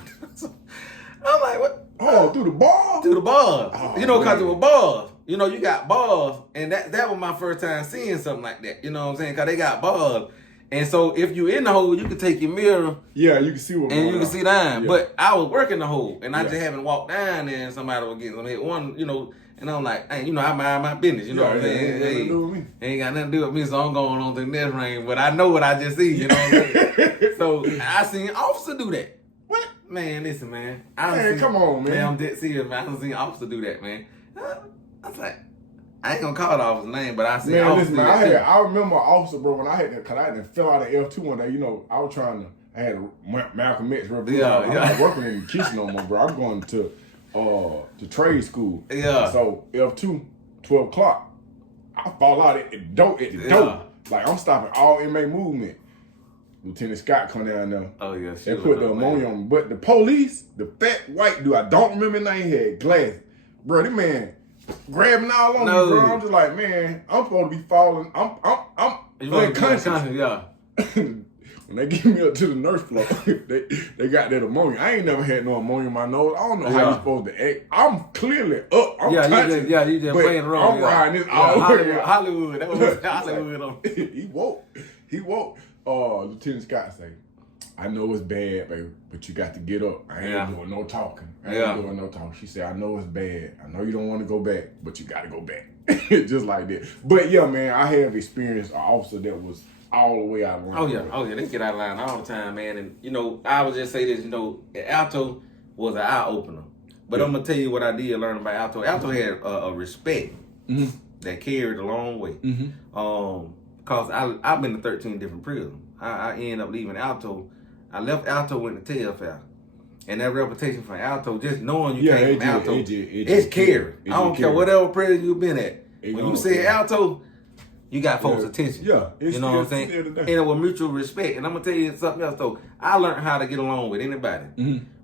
I'm like, what? Oh, through the bars? Through the bars. Oh, you know, because it was bars. You know, you got bars. And that was my first time seeing something like that. You know what I'm saying? Because they got bars. And so if you in the hole, you can take your mirror. Yeah, you can see what. And you can see down. Yeah. But I was working the hole. And I just happened to walk down there and somebody was getting some hit. One, you know, and I'm like, hey, you know, I mind my business. You know what I'm saying? Ain't got nothing to do with me, so I'm going on to the next ring. But I know what I just see, you know what I'm saying? So I seen an officer do that. What? Man, listen, man. Come on, man. Man, I'm dead serious, man. I done seen an officer do that, man. I was like, I ain't gonna call the officer's name, but I seen an officer do that. I remember an officer, bro, when I had that, because I had to fill out an F2 one day. You know, I was trying to, I had a Malcolm X review. I'm not working in the kitchen no more, bro. I'm going to trade school. Yeah. So F2, 12 o'clock. I fall out at the door. Like I'm stopping all inmate movement. Lieutenant Scott come down there. Oh yeah. They put the ammonia on me. But the police, the fat white dude, I don't remember his name, had glasses. Bro, this man grabbing all on me, bro. I'm just like, man, I'm supposed to be falling. I'm unconscious. Yeah. When they get me up to the nurse floor, they got that ammonia. I ain't never had no ammonia in my nose. I don't know how you supposed to act. I'm clearly up. I'm conscious. You just playing the role. I'm riding this all the way. Hollywood. That was Hollywood on. He woke. Lieutenant Scott say, I know it's bad, baby, but you got to get up. I ain't doing no talking. She said, I know it's bad. I know you don't want to go back, but you got to go back. Just like that. But yeah, man, I have experienced an officer that was all the way out of line. Oh yeah, they get out of line all the time, man. And you know, I would just say this, you know, Alto was an eye opener. But I'm gonna tell you what I did learn about Alto. Alto had a respect that carried a long way. Cause I've been to 13 different prisons. I ended up leaving Alto. I left Alto, went to TFL. And that reputation for Alto, just knowing you came from Alto, it's carried. I don't care whatever prison you've been at. When you say Alto, you got folks' attention. Yeah. You know what I'm saying? And it was mutual respect. And I'm going to tell you something else, though. I learned how to get along with anybody.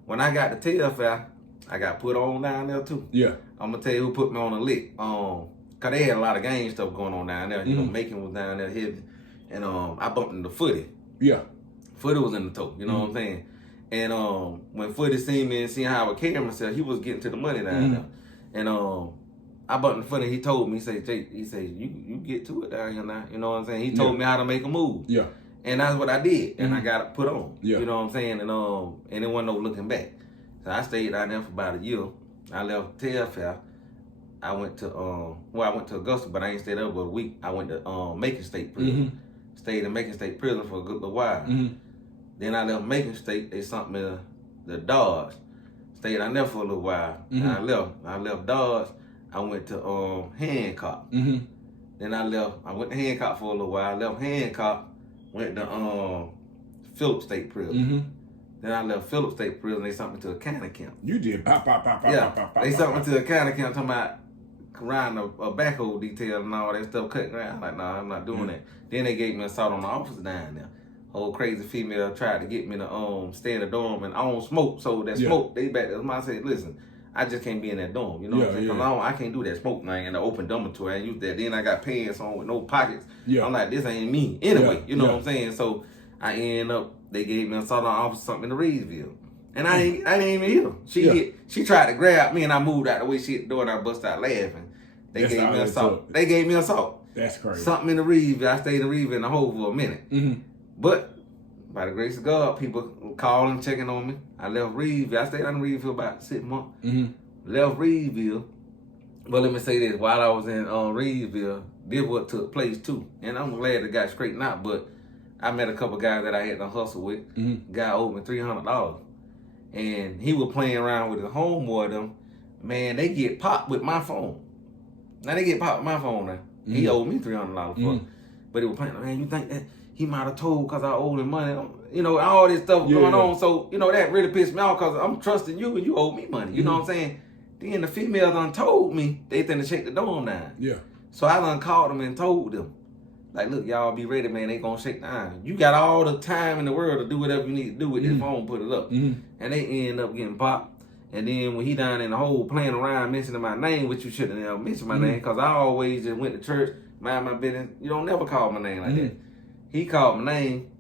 When I got to TFL, I got put on down there, too. Yeah. I'm going to tell you who put me on the lick. Because they had a lot of gang stuff going on down there. You know, Macon was down there heavy. And I bumped into Footy. Yeah. Footy was in the toe. You know what I'm saying? And when Footy seen me and seen how I would carry myself, he was getting to the money down there. And I bumped into Footy. He told me, he said, Jake, you get to it down here now. You know what I'm saying? He told me how to make a move. Yeah. And that's what I did. And I got it put on. Yeah. You know what I'm saying? And it wasn't no looking back. So I stayed down there for about a year. I left TFL. I went to I went to Augusta, but I ain't stayed there but a week. I went to Macon State Prison. Stayed in Macon State Prison for a good little while. Then I left Macon State. They sent me the Dodge. Stayed down there for a little while. I left Dodge. I went to Hancock. Then I went to Hancock for a little while. I left Hancock, went to Phillips State Prison. Then I left Phillips State Prison. They sent me to a county camp. You did pop. They sent me to a county camp talking about riding a backhoe detail and all that stuff, cutting around. I'm like, nah, I'm not doing that. Then they gave me assault on the officer down there. Old crazy female tried to get me to stay in the dorm, and I don't smoke, so that smoke, they back there. I said, listen, I just can't be in that dorm, you know what I'm saying? Because I can't do that smoke thing in the open dormitory. I use that. Then I got pants on with no pockets. I'm like, this ain't me. Anyway, you know what I'm saying? So I end up, they gave me assault on the officer something in the Reedsville. And I didn't even hit her. She tried to grab me, and I moved out the way she hit the door, and I bust out laughing. They gave me assault. That's crazy. Something in the Reedsville. I stayed in the Reedsville in the hole for a minute. But by the grace of God, people calling, checking on me. I left Reedsville. I stayed in Reedsville about 6 months. Left Reedsville. But let me say this. While I was in Reedsville, this what took place too. And I'm glad it got straightened out. But I met a couple guys that I had to hustle with. Guy owed me $300. And he was playing around with his homeboy them. Man, they get popped with my phone. Now they get popped with my phone now. He owed me $300 for it. But it was playing, man, you think that he might have told because I owed him money? You know, all this stuff going on. So, you know, that really pissed me off because I'm trusting you and you owe me money. You know what I'm saying? Then the female done told me they finna shake the dorm down. Yeah. So I done called them and told them, like, look, y'all be ready, man. They gonna shake the iron. You got all the time in the world to do whatever you need to do with this phone, put it up. And they end up getting popped. And then when he down in the hole playing around mentioning my name, which you shouldn't have mentioned my name, because I always just went to church, mind my business. You don't never call my name like that. He called my name,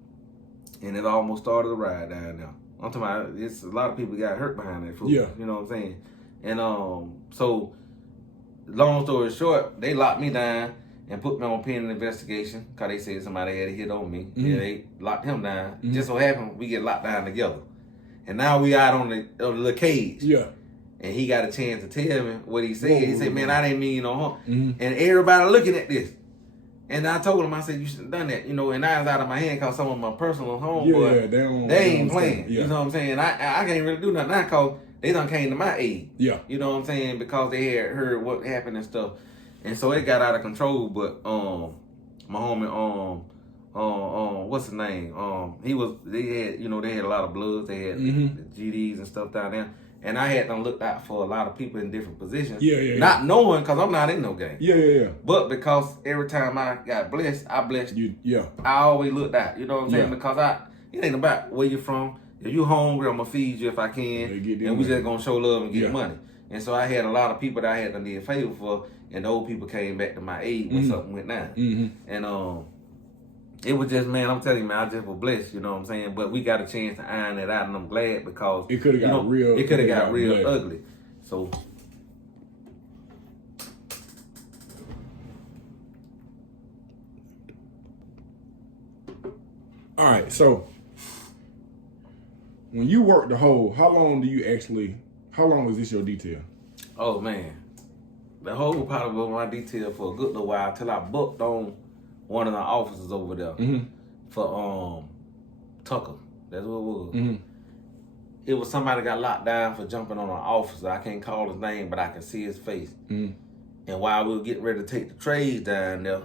and it almost started a ride down there. I'm talking about, it's a lot of people got hurt behind that fool. Yeah. You know what I'm saying? And so, long story short, they locked me down and put me on pending investigation because they said somebody had a hit on me. And they locked him down. Just so happened, we get locked down together. And now we out on the little cage. Yeah. And he got a chance to tell me what he said. He said, man, I didn't mean no harm. And everybody looking at this. And I told him, I said, you should have done that. You know, and I was out of my hand because some of my personal homeboys, they ain't playing. You know what I'm saying? I can't really do nothing now because they done came to my aid. Yeah. You know what I'm saying? Because they had heard what happened and stuff. And so it got out of control. But my homie, what's his name? They had a lot of bloods. They had GDs and stuff down there. And I had them looked out for a lot of people in different positions. Not knowing, because I'm not in no game. But because every time I got blessed, I blessed you. I always looked out. You know what I'm saying? Because it ain't about where you're from. If you hungry, I'm going to feed you if I can. And we just going to show love and get money. And so I had a lot of people that I had to need a favor for. And those people came back to my aid when something went down. And it was just, man, I'm telling you, man, I just was blessed, you know what I'm saying? But we got a chance to iron it out, and I'm glad because it could have got real. It could have got real ugly. So, all right. So, when you work the hole, how long is this your detail? Oh man, the hole probably was my detail for a good little while till I booked on one of the officers over there for Tucker. That's what it was. It was somebody got locked down for jumping on an officer. I can't call his name, but I can see his face. And while we were getting ready to take the trays down there,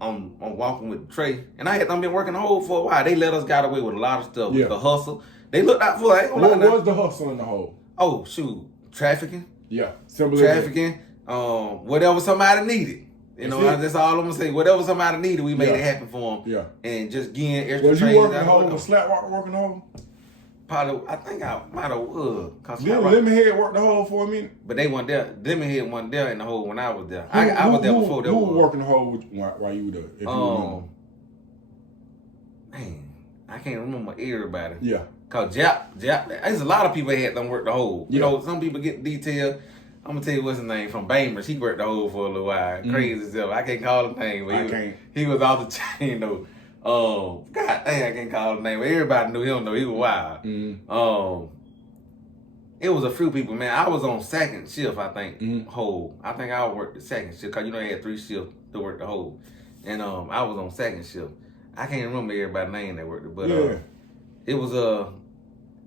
I'm walking with the tray. And I had been working the hole for a while. They let us get away with a lot of stuff. With the hustle. They looked out for it. What was the hustle in the hole? Oh, shoot. Trafficking. Yeah. Trafficking. Whatever somebody needed. You know, that's all I'm gonna say. Whatever somebody needed, we made it happen for them. Yeah. And just getting extra was you working the hole? Was Slap working the hole? Probably, I think I might have was. Did Lemonhead work the hole for a minute? But they weren't there. Lemonhead wasn't there in the hole when I was there. I was there before they were. Who was working the hole while you were there? If you remember. Man, I can't remember everybody. Yeah. Cause Jap, there's a lot of people that had them work the hole. You know, some people get detailed. I'm gonna tell you what's his name from Bamers. He worked the hole for a little while. Crazy as hell. I can't call his name, but he was off the chain though. God dang, I can't call his name. But everybody knew him though. He was wild. It was a few people, man. I was on second shift, I think. Hole. I think I worked the second shift because you know they had 3 shifts to work the hole, and I was on second shift. I can't remember everybody's name that worked it, but it was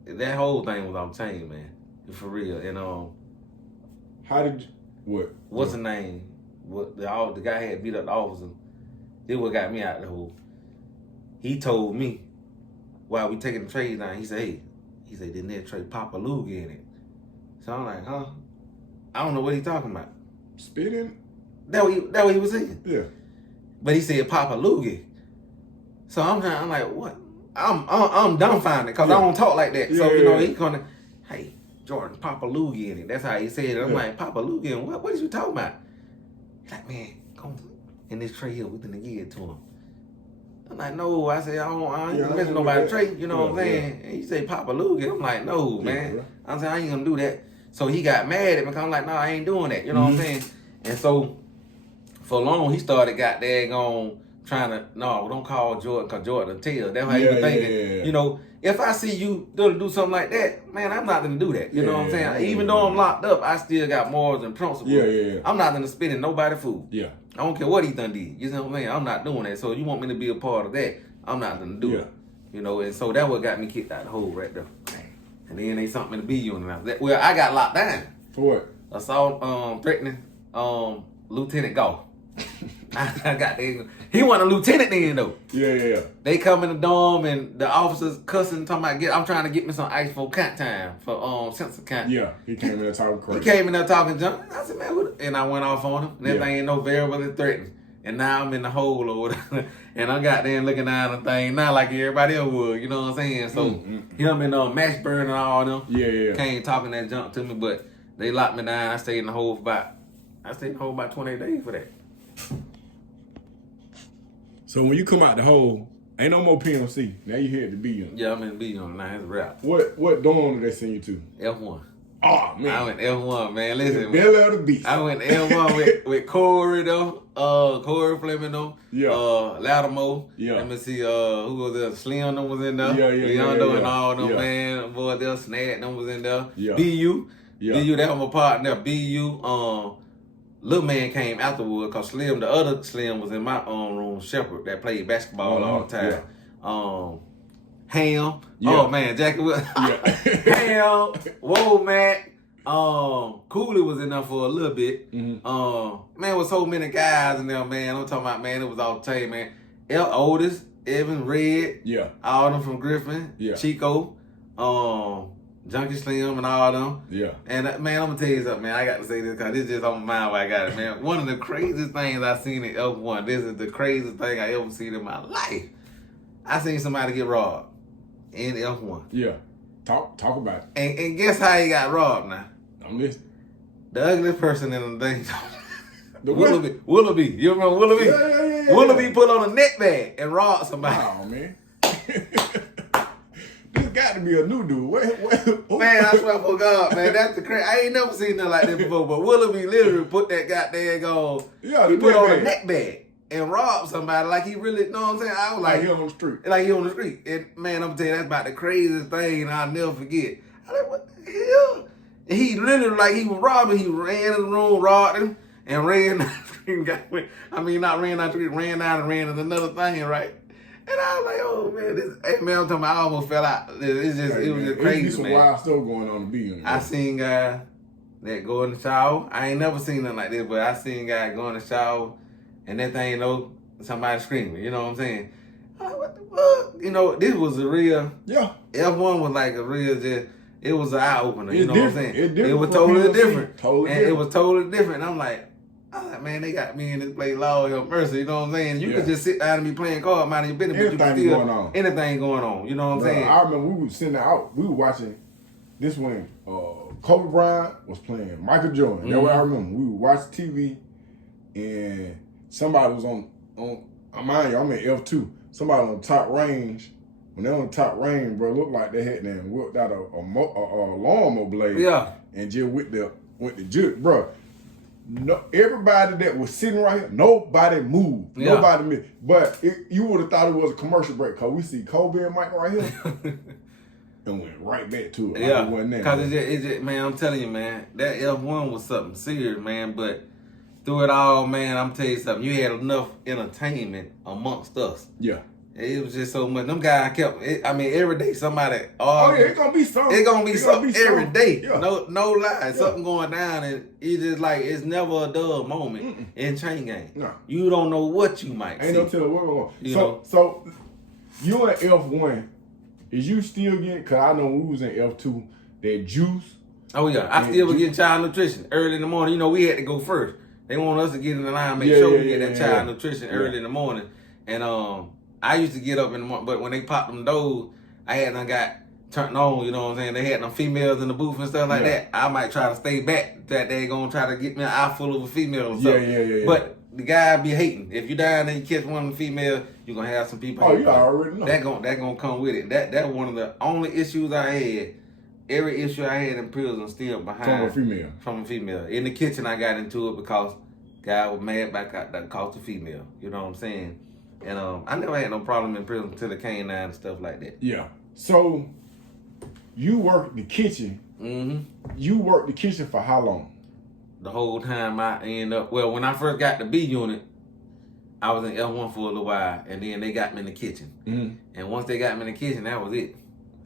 that whole thing was on chain, man, for real. And how did you, what's the name? What the guy had beat up the officer. It what got me out of the hole. He told me while we taking the trays down, he said, didn't that tray Papa Loogie in it? So I'm like, huh? I don't know what he talking about. Spitting? That what he was saying. Yeah. But he said Papa Loogie. So I'm like, what? I'm dumbfounded because I don't talk like that. So you know he gonna, hey, Jordan, Papa Loogie in it. That's how he said it. I'm like, Papa Loogie in what? What is you talking about? He's like, man, come in this tray here, we gonna give it to him. I'm like, no. I said, I ain't messing nobody's tray. You know what I'm saying? And he said, Papa Loogie. I'm like, no, man. I said, I ain't gonna do that. So he got mad at me because I'm like, no, I ain't doing that. You know what I'm saying? And so for long, he started got daggone trying to, no, don't call Jordan because Jordan tell. That's how he was thinking. You know, if I see you do something like that, man, I'm not going to do that. You know what I'm saying? Even though I'm locked up, I still got morals and principles. I'm not going to spend in nobody's food. I don't care what he done did. You know what I'm saying? I'm not doing that. So you want me to be a part of that, I'm not going to do it. You know, and so that what got me kicked out the hole right there. And then they sent me to be unit. Well, I got locked down. For what? Assault, threatening, Lieutenant Golf. I got there. He wasn't a lieutenant then though. Yeah. They come in the dorm and the officers cussing, talking about I'm trying to get me some ice for count time for sensor count. Yeah, he came in there talking crazy. He came in there talking junk. I said, man, what? And I went off on him. And everything ain't no variable threatening. And now I'm in the hole or whatever. And I got there looking down the thing now like everybody else would. You know what I'm saying? So him and Max Burn and all them came talking that junk to me, but they locked me down. I stayed in the hole for about 28 days for that. So when you come out the hole, ain't no more PMC. Now you here at the B unit. Yeah, I'm in the B unit now. It's a wrap. What dorm did they send you to? F1. Oh man, I went F1, man. Listen, belly of the beast. I went F1 with Corey though, Corey Fleming though, Lattimore. Yeah. Let me see, who was there? Slim them was in there. Leondo and all them man, boy there, Snag them was in there. Yeah. BU, that was my partner. BU, little man came afterward because Slim, the other Slim was in my room, Shepherd, that played basketball all the time. Ham. Oh man, Jackie Will. Ham. Whoa, Mac. Cooley was in there for a little bit. Man, with so many guys in there, man. I'm talking about, man, it was all tight, man. Otis, Evan, Red. Yeah. All them from Griffin. Yeah. Chico. Junkie Slim and all them. Yeah. And man, I'm gonna tell you something, man. I got to say this because this is just on my mind where I got it, man. One of the craziest things I seen in F1. This is the craziest thing I ever seen in my life. I seen somebody get robbed in F1. Yeah. Talk about it. And guess how he got robbed now? I'm listening. The ugliest person in the thing. The Willoughby. You remember Willoughby? Yeah. Willoughby put on a neck bag and robbed somebody. Oh man. This got to be a new dude. Man, I swear for God, man, that's the crazy. I ain't never seen nothing like that before. But Willoughby literally put that goddamn on. Yeah, he put on a neck bag and robbed somebody like he really, you know what I'm saying? I was like he on the street. Like he on the street. And man, I'm telling you, that's about the craziest thing I'll never forget. I like, what the hell? And he literally, like he was robbing, he ran in the room, robbed him, and ran down the street. I mean, not ran down the street, ran down and ran in another thing, right? And I was like, oh man, hey man, I'm talking about I almost fell out. It was just crazy, some man. wild stuff going on to be. I seen guys that go in the shower. I ain't never seen nothing like this, but I seen guys go in the shower and that thing, somebody screaming. You know what I'm saying? I'm like, what the fuck? You know, this was a real. Yeah. F1 was like a real it was an eye opener. You know what I'm saying? It was totally different. It was totally different. I'm like, man, they got me in this place, Lord have mercy. You know what I'm saying? You could just sit down and be playing cards, mind your business, but you can still anything going on. You know what I'm saying? I remember we were sitting out. We were watching this when Kobe Bryant was playing Michael Jordan. That's what I remember. We would watch TV, and somebody was on. Mind you, I'm in F2. Somebody on top range. When they on top range, bro, looked like they had them whipped out a lawnmower blade. Yeah. And just with the juke, bro. No, everybody that was sitting right here, nobody moved. Yeah. Nobody moved. But you would have thought it was a commercial break because we see Kobe and Mike right here. And went right back to it. Yeah. Because it just, man, I'm telling you, man, that F1 was something serious, man. But through it all, man, I'm telling you something. You had enough entertainment amongst us. Yeah. It was just so much. Them guys kept. Every day somebody. It's gonna be something. It's gonna be something every day. Yeah. No lie. Yeah. Something going down, and it's just like it's never a dull moment in chain gang. No. You don't know what you might see. Ain't no telling what we're going. So you in F1? Is you still getting? Cause I know when we was in F2, that juice. Oh yeah, I still was getting child nutrition early in the morning. You know, we had to go first. They want us to get in the line, make sure we get that child nutrition early in the morning, and I used to get up in the morning, but when they popped them doors, I hadn't got turned on, you know what I'm saying? They had them females in the booth and stuff like that. I might try to stay back that they gonna try to get me an eye full of a female or something. Yeah. But the guy be hating. If you down there, you catch one of the females, you're gonna have some people. Oh, you already know. That gonna come with it. That one of the only issues I had. Every issue I had in prison still behind. From a female. In the kitchen, I got into it because guy was mad back out that cost a female. You know what I'm saying? And I never had no problem in prison until the canine and stuff like that. Yeah. So you worked the kitchen. Mm-hmm. You worked the kitchen for how long? The whole time I ended up. Well, when I first got the B unit, I was in L1 for a little while, and then they got me in the kitchen. Mm-hmm. And once they got me in the kitchen, that was it.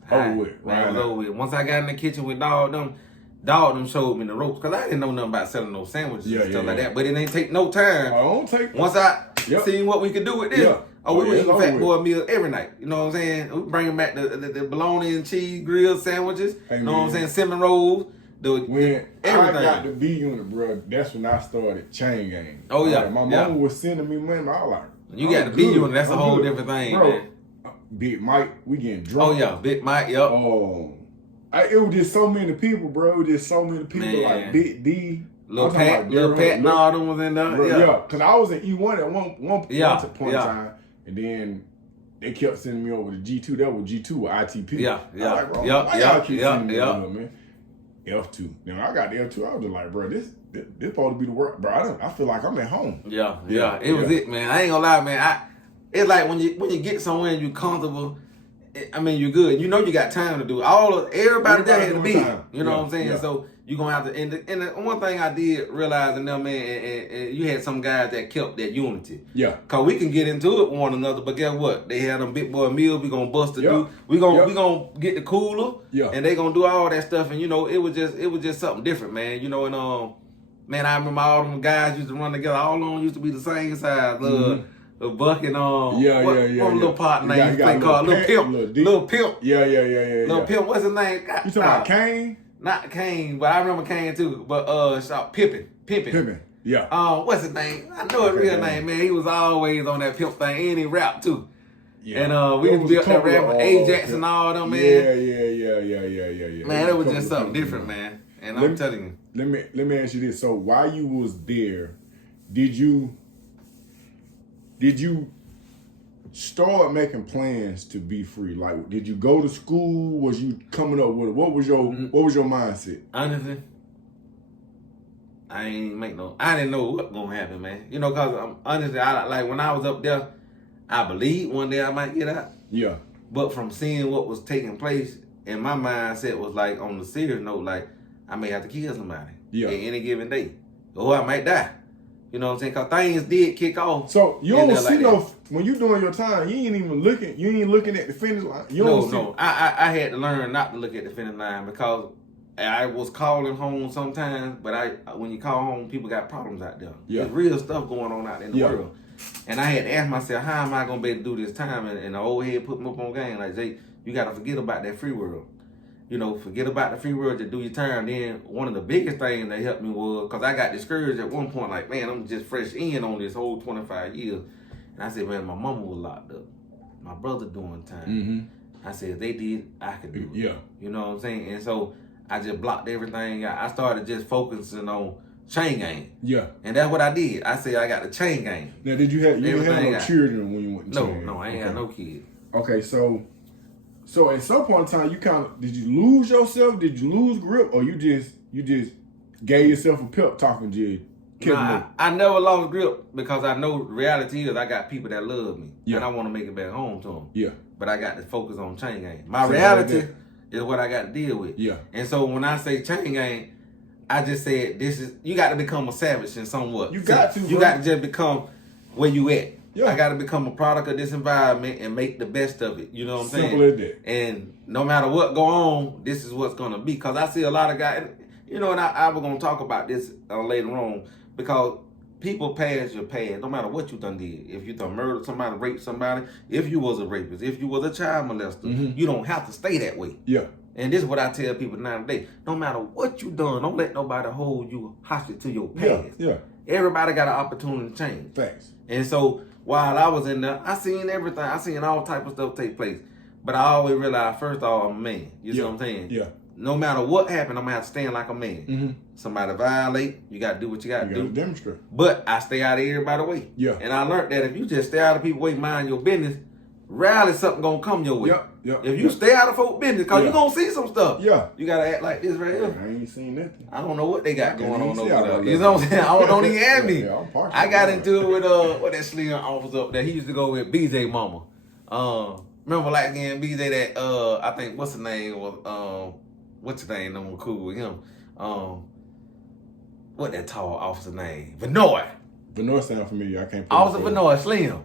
Over with. That was over with. Once I got in the kitchen with all them, dog them showed me the ropes because I didn't know nothing about selling no sandwiches and stuff like that. But it ain't take no time. I don't take. Once I seen what we could do with this. Yeah. Oh, we were eating Fat Boy meal every night. You know what I'm saying? We bringing back the bologna and cheese grilled sandwiches. Hey, you know what I'm saying? Cinnamon rolls. When I got the B unit, bro, that's when I started chain gang. Oh yeah. My mama was sending me money. I was like, you got the B unit. That's a whole different thing, bro. Man. Big Mike, we getting drunk. Oh yeah, Big Mike. Yup. It was just so many people, bro. It was just so many people, man. Like Big D. Lil Pat and all them was in there. Bro, yeah, because I was in E1 at one point in time, and then they kept sending me over to G2. That was G2 with ITP. Yeah. Like, bro, why y'all keep sending me over, man? F2. Now I got the F2. I was just like, bro, this supposed to be the work, bro. I feel like I'm at home. Yeah. It was it, man. I ain't gonna lie, man. It's like when you get somewhere and you comfortable. I mean, you're good. You know you got time to do it. Everybody there had to be. You know what I'm saying? Yeah. So you gonna have to. And the one thing I did realize in them, man, and you had some guys that kept that unity. Yeah. Cause we can get into it with one another, but guess what? They had them big boy meals. We gonna bust the do. We gonna get the cooler. Yeah. And they gonna do all that stuff. And you know, it was just something different, man. You know, and man, I remember all them guys used to run together. All of them used to be the same size. The Buck and one little partner name called Lil Pimp. Lil Pimp. Yeah. Lil Pimp, what's his name? You talking about Kane? Not Kane, but I remember Kane too. But it's Pimpin'. Yeah. What's his name? I know his real name, man. He was always on that Pimp thing, and he rapped too. Yeah. And we used to be up there rapping Ajax and all them, man. Yeah. Man, it was just something different, man. And I'm telling you. Let me ask you this. So while you was there, did you start making plans to be free? Like, did you go to school? Was you coming up with it? What was your mindset? Honestly, I didn't know what gonna happen, man. You know, cause honestly, like when I was up there, I believed one day I might get out. Yeah. But from seeing what was taking place, and my mindset was like on the serious note, like I may have to kill somebody at any given day, or I might die. You know what I'm saying? Because things did kick off. So you don't see when you doing your time, you ain't looking at the finish line. No. I had to learn not to look at the finish line because I was calling home sometimes, but when you call home, people got problems out there. Yeah. There's real stuff going on out in the world. And I had to ask myself, how am I going to be able to do this time? And the old head put me up on game. Like, Jay, you got to forget about that free world. You know, forget about the free world to do your time. Then one of the biggest things that helped me was, because I got discouraged at one point, like, man, I'm just fresh in on this whole 25 years. And I said, man, my mama was locked up. My brother doing time. Mm-hmm. I said, if they did, I could do it. Yeah. You know what I'm saying? And so I just blocked everything out. I started just focusing on chain gang. Yeah. And that's what I did. I said, I got the chain gang. Now, did you have no children when you went to chain gang? No, I ain't got no kids. Okay, so at some point in time, did you lose yourself? Did you lose grip, or you just gave yourself a pep talk and just kept moving? I never lost grip because I know reality is I got people that love me, and I want to make it back home to them. Yeah. But I got to focus on chain gang. My reality is what I got to deal with. Yeah. And so when I say chain gang, I just said you got to become a savage in somewhat. You got to. You got to just become where you at. Yeah. I got to become a product of this environment and make the best of it. You know what I'm saying? Simple as that. And no matter what go on, this is what's going to be. Because I see a lot of guys, you know, and I was going to talk about this later on, because people pass your past, no matter what you done did. If you done murdered somebody, raped somebody, if you was a rapist, if you was a child molester, you don't have to stay that way. Yeah. And this is what I tell people nowadays. No matter what you done, don't let nobody hold you hostage to your past. Yeah. Everybody got an opportunity to change. Facts. And so while I was in there, I seen everything. I seen all type of stuff take place. But I always realized, first of all, I'm a man. You see what I'm saying? Yeah. No matter what happened, I'm going to have to stand like a man. Mm-hmm. Somebody violate, you got to do what you got to do. You got to demonstrate. But I stay out of everybody's way. Yeah. And I learned that if you just stay out of people's way, mind your business, rarely something going to come your way. If you stay out of folks' business, because you're going to see some stuff. Yeah. You got to act like this right here. I ain't seen nothing. I don't know what they got going on over there. You know what I'm saying? Don't even ask me. I got into it with what that slim officer up there. He used to go with BJ Mama. Remember like again BJ that I think what's the name was what's the name? Them was cool with him. What that tall officer name? Vanoy. Vanoy sound familiar. I can't. Officer Vanoy, Slim.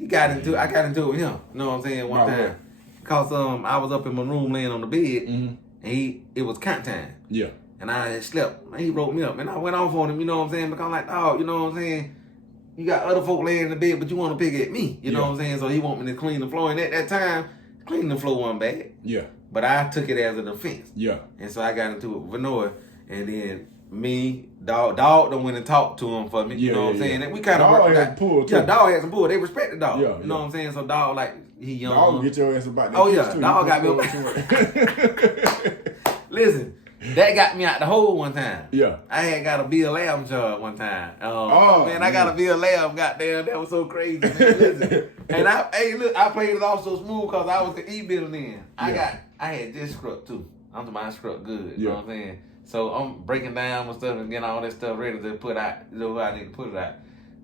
I got into it with him. You know what I'm saying? One time. Because I was up in my room laying on the bed, and it was count time. Yeah. and I had slept. Man, he wrote me up, and I went off on him, you know what I'm saying? Because I'm like, dog, you know what I'm saying? You got other folk laying in the bed, but you want to pick at me, you know what I'm saying? So he want me to clean the floor, and at that time, cleaning the floor wasn't bad. Yeah. But I took it as a defense. Yeah. And so I got into it with Vanoy, and then me, Dog done went and talked to him for me, you know what I'm saying? And we kind of worked out. Yeah, Dog had some pull. They respected Dog. Yeah, you know what I'm saying? So Dog, like, he young. Dog get your ass about that. Oh, yeah. Dog got me Listen, that got me out the hole one time. Yeah. I had got a Bill Lamb job one time. Man, I got a Bill Lamb, goddamn, that was so crazy, man. Listen. And I played it off so smooth because I was the E-bill then. I had this scrub too. I'm talking about scrub good, you know what I'm saying? So I'm breaking down my stuff and getting all that stuff ready to put out, you know, I need to put it out.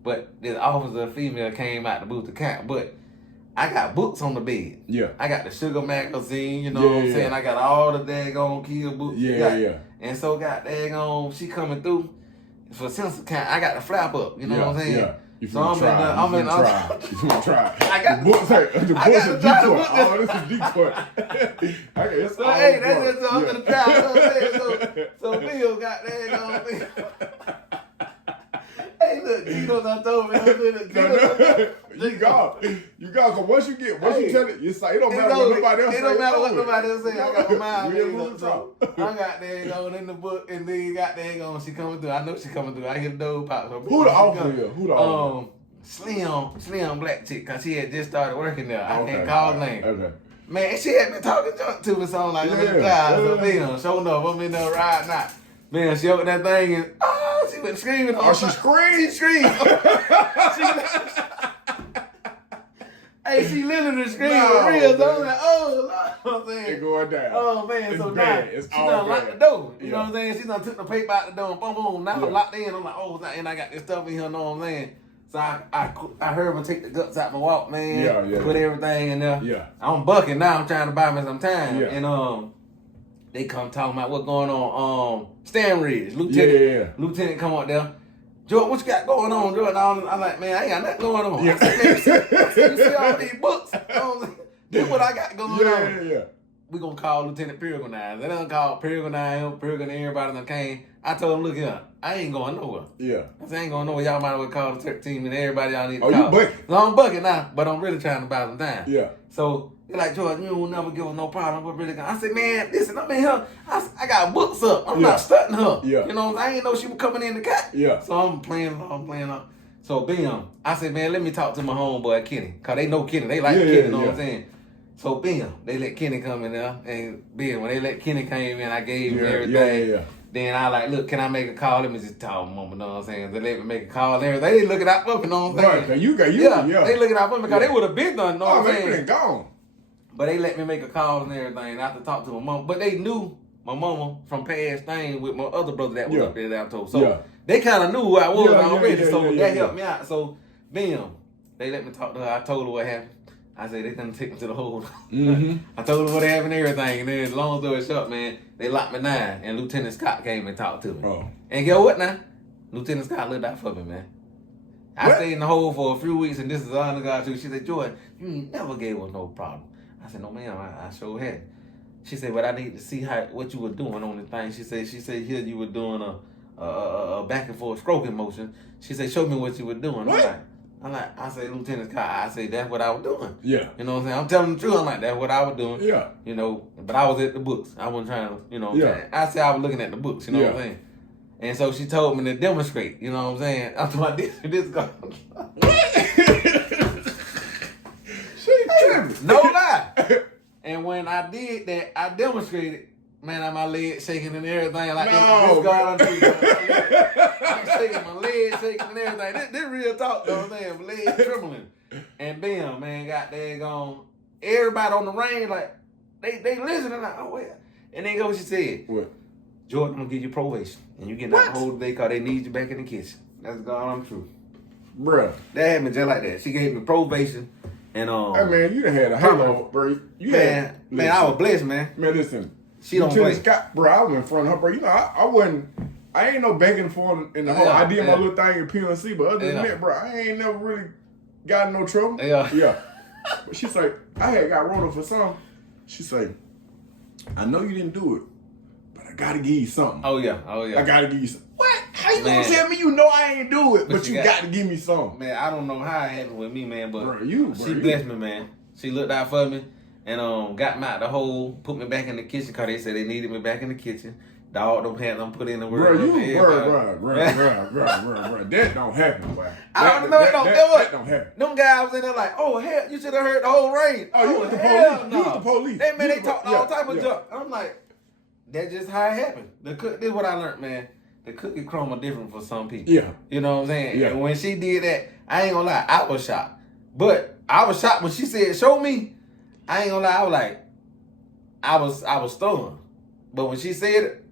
But this officer female came out the booth to count, but I got books on the bed. Yeah. I got the Sugar magazine, you know what I'm saying? I got all the daggone kill books. Yeah. And so got daggone, she coming through for sensor count. I got the flap up, you know what I'm saying? Yeah. You so I'm try. I'm in You try. I got the books. The books are decoy. Oh, this is decoy. So hey, that's just I'm gonna try. You know what I'm saying? So Bill got daggone me. Hey, look, Gino done told me. You got, cause once you tell it, it's like, it don't matter what nobody else say. It don't matter what nobody else say. I got my mind. So I got daggone in the book, and then you got daggone, she coming through. I know she coming through. I hear the door pop. So who the officer is? Who the officer? Slim black chick, cause she had just started working there. I can't call her name. Okay. Man, she had been talking junk to me, so I'm like, let me try. So man, sure enough, I'm in there riding out. Man, she opened that thing and she went screaming. Oh, she screamed? She screamed. Hey, she literally screamed for real. So I'm like, oh, Lord. I'm saying, it's going down. Oh, man. It's so bad. now, It's she all done bad. locked the door. You know what I'm saying? She done took the paper out the door and boom, boom. Now I'm locked in. I'm like, oh, and I got this stuff in here, you know what I'm saying? So I heard him take the guts out my walk, man. Put everything in there. Yeah. I'm bucking now. I'm trying to buy me some time. Yeah. And they come talking about what's going on. Stan Ridge, Lieutenant. Lieutenant come up there. Jordan, what you got going on, Jordan? I'm like, man, I ain't got nothing going on. I said, man, you see all these books? This what I got going on. Yeah. We gonna call Lieutenant Peregrine. They done called Peregrine, everybody done came. I told him, look here, I ain't going nowhere. Yeah. I said, I ain't going nowhere. Y'all might as well call the 13 and everybody y'all need to call. Oh, you bucking? So I'm bucking now, but I'm really trying to buy some time. Yeah. So they're like, Jordan, you will never give us no problem. We're really gonna. I said, man, listen, I'm in here. I got books up. I'm not stunting her. Yeah. You know, I ain't know she was coming in the cat. Yeah. So I'm playing her. So bam, I said, man, let me talk to my homeboy Kenny, cause they know Kenny. They like Kenny. You know what I'm saying? So bam, they let Kenny come in there, and bam, when they let Kenny came in, I gave him everything. Yeah. Then I like, look, can I make a call? Let me just talk to mama, you know what I'm saying? They let me make a call and everything. They looking out for me, you know what I'm saying? Right, you. Yeah, they looking out for me because they would have been done, you know what I'm saying? They been gone. But they let me make a call and everything after talk to my mom. But they knew my mama from past things with my other brother that was up there that I told. So they kind of knew who I was already. So that helped me out. So, bam, they let me talk to her. I told her what happened. I said, they couldn't take me to the hole. I told her what happened and everything. And then, long story short, man, they locked me down. And Lieutenant Scott came and talked to me. Oh. And guess what now? Lieutenant Scott looked out for me, man. I stayed in the hole for a few weeks, and this is all I got to. She said, Jordan, you never gave us no problem. I said, no, ma'am, I sure had. She said, but I need to see what you were doing on the thing. She said, here you were doing a back and forth stroking motion. She said, show me what you were doing. What? I said, Lieutenant Scott, I said, that's what I was doing. Yeah. You know what I'm saying? I'm telling the truth. I'm like, that's what I was doing. Yeah. You know, but I was at the books. I wasn't trying to, you know what I'm saying? I said I was looking at the books, you know what I'm saying? And so she told me to demonstrate, you know what I'm saying? I'm talking about this guy. No lie. And when I did that, I demonstrated, man, my legs shaking and everything. Like, this guy I'm shaking, my legs shaking and everything. This real talk, though, I'm saying. My legs trembling. And bam, man, got daggone. Everybody on the range, like, they listening, like, oh, well. And then go what she said. What? Jordan, I'm gonna give you probation. And you get out the whole day because they need you back in the kitchen. That's God, I'm true. Bruh. That happened just like that. She gave me probation. And hey man, you done had a halo, bro. Man, I was blessed, man. Man, listen. She don't play. Scott, bro, I was in front of her, bro. You know, I ain't no back and forth in the hole. I did my little thing in PNC, but other than that, bro, I ain't never really got in no trouble. Yeah. But she's like, I had got rolled up for something. She say, I know you didn't do it, but I gotta give you something. Oh yeah. I gotta give you something. What? How you gonna tell me you know I ain't do it, but you got to give me something? Man, I don't know how it happened with me, man, but she blessed me, man. She looked out for me and got me out the hole, put me back in the kitchen because they said they needed me back in the kitchen. Dog them had them put in the world. Bro, that don't happen, boy. I don't know. That don't happen. Them guys was in there like, oh, hell, you should have heard the whole rain. Oh, you was the police. You was the police. They talked all type of junk. I'm like, that's just how it happened. This is what I learned, man. The cookie crumb are different for some people. Yeah. You know what I'm saying? Yeah. And when she did that, I ain't gonna lie, I was shocked. But I was shocked when she said, show me. I ain't gonna lie, I was like, I was stunned. But when she said it,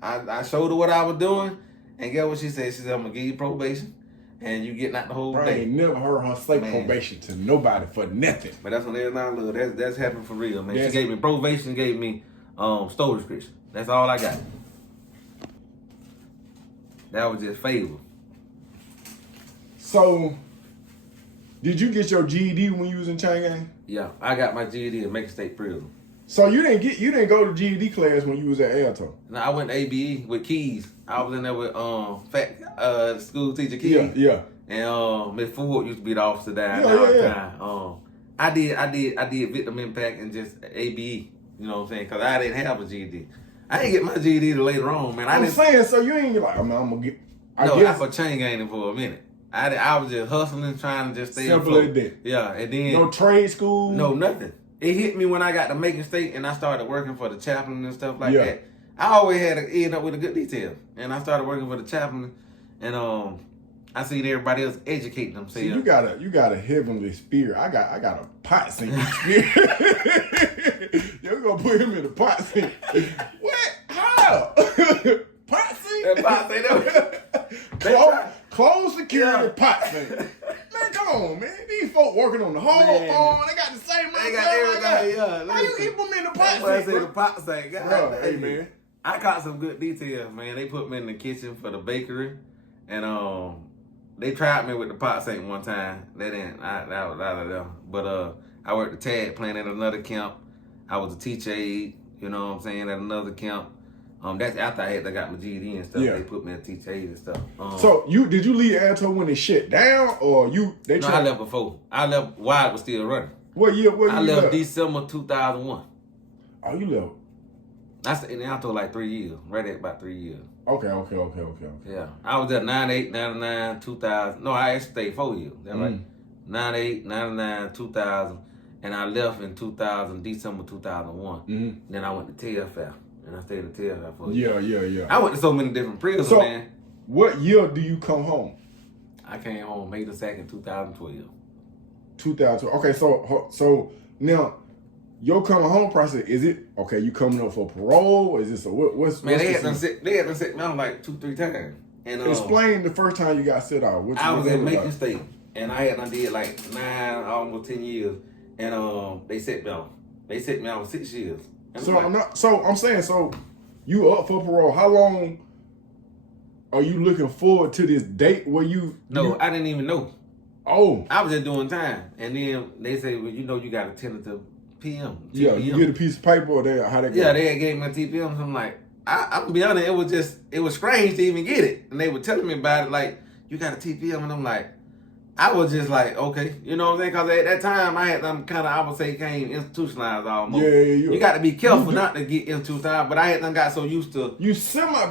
I showed her what I was doing, and guess what she said? She said, I'm gonna give you probation, and you getting out the whole day. I ain't never heard her say probation to nobody for nothing. But that's what it is now, look. That's happened for real, man. She gave me probation, gave me store restriction. That's all I got. That was just favor. So, did you get your GED when you was in chain gang? Yeah, I got my GED in Macon State Prison. So you didn't go to GED class when you was at Alto? No, I went to ABE with Keys. I was in there with school teacher Keys. Yeah. And Miss Ford used to be the officer down there all the time. I did victim impact and just ABE. You know what I'm saying? Because I didn't have a GED. I didn't get my GED till later on, man. I'm saying, so you ain't like, I'm gonna get. I guess for chain gaining for a minute. I was just hustling, trying to just stay simple as that. Yeah, and then no trade school. No nothing. It hit me when I got to Macon State and I started working for the chaplain and stuff like that. I always had to end up with a good detail, and I started working for the chaplain, and I seen everybody else educating themselves. See, you got a heavenly spirit. I got a pot singing spirit. You're gonna put him in the pot sink. What? How? Pot sink? Pot sink. Close security pot sink. Man, come on, man. These folk working on the whole farm. They got the same money. They got everything. How you keep them in the pot sink? I said the pot sink. Bro, hey, man. I caught some good details, man. They put me in the kitchen for the bakery, and they tried me with the pot sink one time. They didn't. That was out of them. But I worked the tag playing at another camp. I was a teacher aide. You know what I'm saying, at another camp. That's after I got my GED and stuff. Yeah. They put me in teacher aide and stuff. So did you leave Alto when it shut down, or they? No, I left before. I left while it was still running. What year? I left December 2001. Oh, you left. I stayed in Alto like 3 years. Right at about 3 years. Okay. Yeah, I was at 98, 99, 2000. No, I actually stayed 4 years. That's right. 98, 99, 2000, and I left in December 2001. Mm-hmm. Then I went to TFF, and I stayed at TFF for a year. Yeah. I went to so many different prisons, man. What year do you come home? I came home May the 2nd, 2012. 2012. Okay, so now your coming home process, is it okay? You coming up for parole? Is this what's man? They had them set me out like 2-3 times. And explain the first time you got set out. I was in Macon State, and I did like 9, almost 10 years, and they set me out. They set me out for 6 years. I'm saying, you up for parole? How long are you looking forward to this date where you? No, I didn't even know. Oh, I was just doing time, and then they say, well, you got a tentative PM. TPM. Yeah, you get a piece of paper, or how they go? Yeah, they had gave me a TPM. So I'm like, I'm gonna be honest, it was strange to even get it, and they were telling me about it, like, you got a TPM, and I'm like, I was just like, okay, you know what I'm saying? Because at that time, I had them kind of, I would say, came institutionalized almost. Yeah. You got to be careful not to get institutionalized, but I had them got so used to. You semi,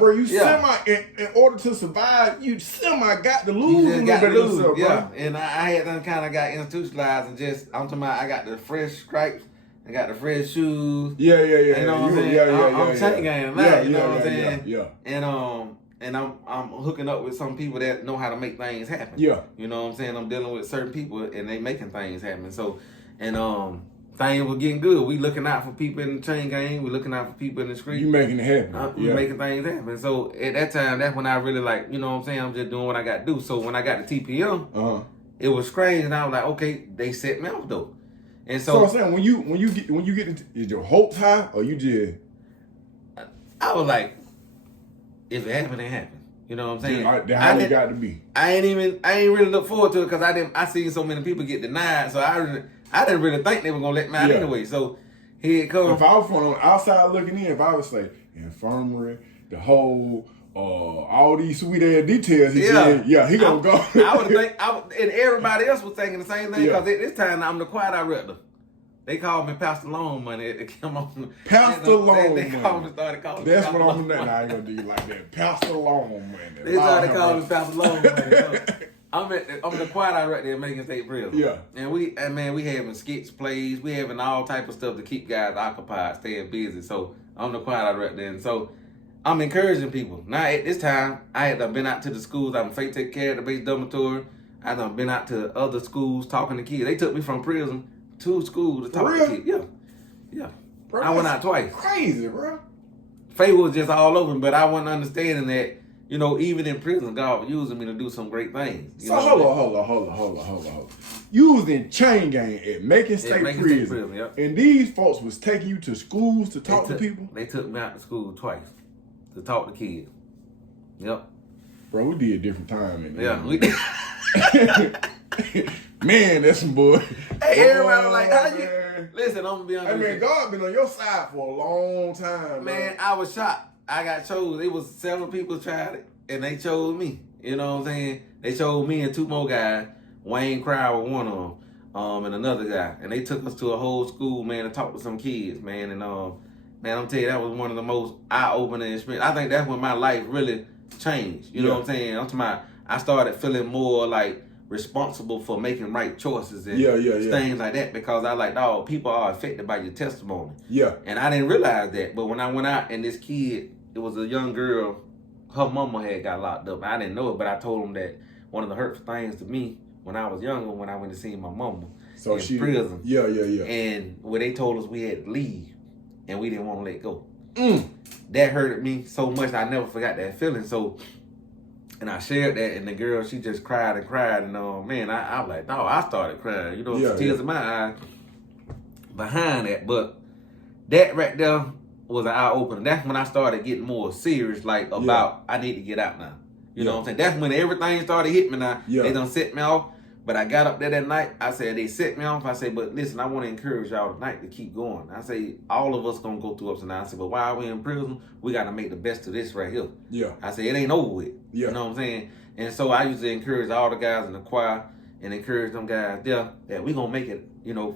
in order to survive, you semi got to lose a little bit of yourself, yeah. Bro. And I had them kind of got institutionalized and just, I'm talking about, I got the fresh stripes, I got the fresh shoes. Yeah. You know what I'm saying? I'm chain gang now, you know what I'm saying? Yeah. And I'm hooking up with some people that know how to make things happen. Yeah. You know what I'm saying? I'm dealing with certain people and they making things happen. So, and things were getting good. We looking out for people in the chain gang. We looking out for people in the street. You making it happen. We making things happen. So at that time, that's when I really like, you know what I'm saying? I'm just doing what I got to do. So when I got the TPM, it was strange, and I was like, okay, they set me off though. And so I'm saying, when you get is your hopes high, or you just? I was like, if it happened, it happened. You know what I'm saying? How it got to be. I ain't really look forward to it because I seen so many people get denied, so I didn't really think they were gonna let me out anyway. So here it comes. If I was from on the outside looking in, if I would say, infirmary, the whole all these sweet ass details. He said, he gonna go. And everybody else was thinking the same thing because at this time I'm the choir director. They called me Pastor Long Money. It came on. Pastor Long Money. They called me, started calling That's me what I'm doing. I ain't gonna do you like that. Pastor Long Money. They started calling me Pastor Long Money. I'm the choir director at Macon State Prison. Yeah. And we having skits, plays, we having all type of stuff to keep guys occupied, staying busy. So I'm the choir director, and so I'm encouraging people. Now at this time, I had been out to the schools. I'm Faith Take Care of the base dormitory. I done been out to other schools talking to kids. They took me from prison to school to talk to kids. Yeah. Bro, I went out twice. Crazy, bro. Faith was just all over me, but I wasn't understanding that, even in prison, God was using me to do some great things. So hold on. You was in chain gang at Macon State Prison. Yep. And these folks was taking you to schools to talk to people? They took me out to school twice to talk to kids. Yep. Bro, we did a different time in there. Yeah, we did. Man, that's some boy. Hey, everybody was like, how you... Listen, I'm gonna be honest. Hey, man, God been on your side for a long time, man. I was shocked. I got chosen. It was several people tried it, and they chose me. You know what I'm saying? They chose me and two more guys. Wayne Crowder, one of them, and another guy. And they took us to a whole school, man, to talk to some kids, man. And man, I'm telling you, that was one of the most eye-opening experiences. I think that's when my life really changed. You know what I'm saying? I'm talking about, I started feeling more like responsible for making right choices and things like that, because I like, dog, people are affected by your testimony. Yeah. And I didn't realize that. But when I went out and this kid, it was a young girl, her mama had got locked up. I didn't know it, but I told him that one of the hurtful things to me when I was younger, when I went to see my mama in prison. Yeah. And when they told us we had to leave and we didn't want to let go. That hurted me so much. I never forgot that feeling. So, and I shared that, and the girl, she just cried and cried. And man, I was like, no, I started crying. Tears in my eyes behind that. But that right there was an eye-opener. That's when I started getting more serious, like about I need to get out now. You know what I'm saying? That's when everything started hitting me now. They done set me off. But I got up there that night. I said, they set me off. I said, but listen, I want to encourage y'all tonight to keep going. I say, all of us going to go through ups and downs. I said, but while we're in prison, we got to make the best of this right here. Yeah. I said, it ain't over with. Yeah. You know what I'm saying? And so I used to encourage all the guys in the choir and encourage them guys there that we going to make it.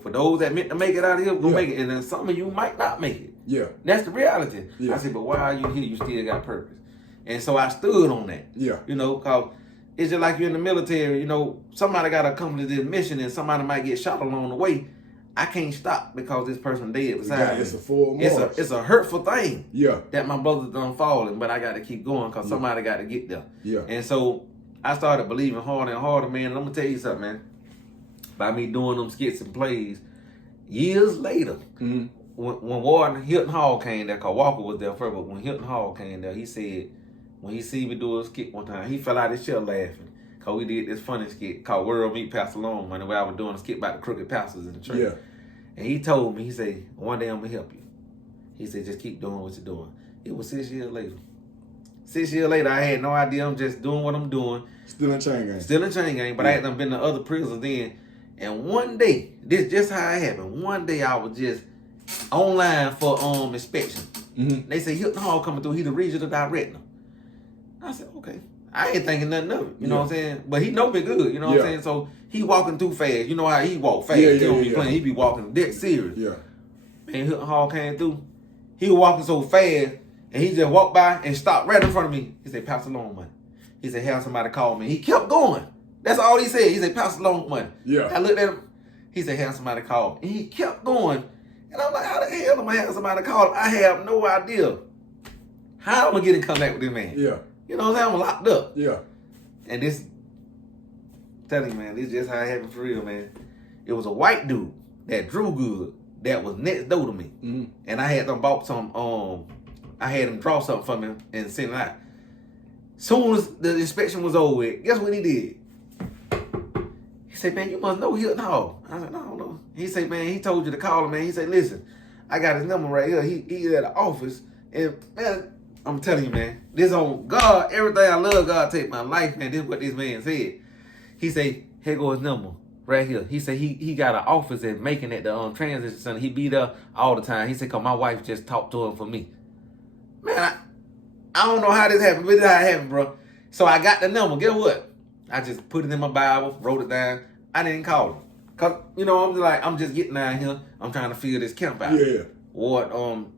For those that meant to make it out of here, we're going to make it. And then some of you might not make it. Yeah. That's the reality. Yeah. I said, but while you here, you still got purpose. And so I stood on that. Yeah. Because it's just like you're in the military, somebody got to accomplish this mission and somebody might get shot along the way. I can't stop because this person dead beside me. It's a full march. It's a hurtful thing that my brother's done falling, but I got to keep going because somebody got to get there. Yeah. And so I started believing harder and harder, man. And I'm going to tell you something, man. By me doing them skits and plays, years later, when Warden Hilton Hall came there, because Walker was there first, but when Hilton Hall came there, he said, when he see me do a skit one time, he fell out his chair laughing. Because we did this funny skit called World Meet Pastor Long Money, where I was doing a skit about the crooked pastors in the church. Yeah. And he told me, he said, one day I'm going to help you. He said, just keep doing what you're doing. It was 6 years later. 6 years later, I had no idea. I'm just doing what I'm doing. Still in chain gang. Still in chain gang, but I had been to other prisons then. And one day, this just how it happened. One day I was just online for inspection. Mm-hmm. They said, Hilton Hall coming through. He the regional director. I said, okay. I ain't thinking nothing of it, you know what I'm saying? But he know me good, you know what I'm saying? So he walking too fast. You know how he walk fast. He don't be playing. He be walking dead serious. Yeah. Man, Hilton Hall came through. He was walking so fast, and he just walked by and stopped right in front of me. He said, Pastor Long Money. He said, have somebody call me. He kept going. That's all he said. He said, Pastor Long Money. Yeah. I looked at him. He said, have somebody call me. And he kept going. And I'm like, how the hell am I have somebody call him? I have no idea how I'm going to get in contact with this man. Yeah. You know what I'm saying? I'm locked up. Yeah. And this, telling you, man, this is just how it happened for real, man. It was a white dude that drew good that was next door to me. Mm-hmm. And I had them bought some, I had him draw something for me and send it out. Soon as the inspection was over with, guess what he did? He said, man, you must know Hilton Hall. I said, no, I don't know. He said, man, he told you to call him, man. He said, listen, I got his number right here. He's at the office. And, man, I'm telling you, man, this on God, everything I love, God take my life, man. This is what this man said. He said, here goes his number right here. He said he got an office at Macon at the transition center. He be there all the time. He said, cause my wife just talked to him for me. Man, I don't know how this happened, but this is how it happened, bro. So I got the number. Guess what? I just put it in my Bible, wrote it down. I didn't call him. Cause, I'm just getting down here. I'm trying to figure this camp out. Yeah. What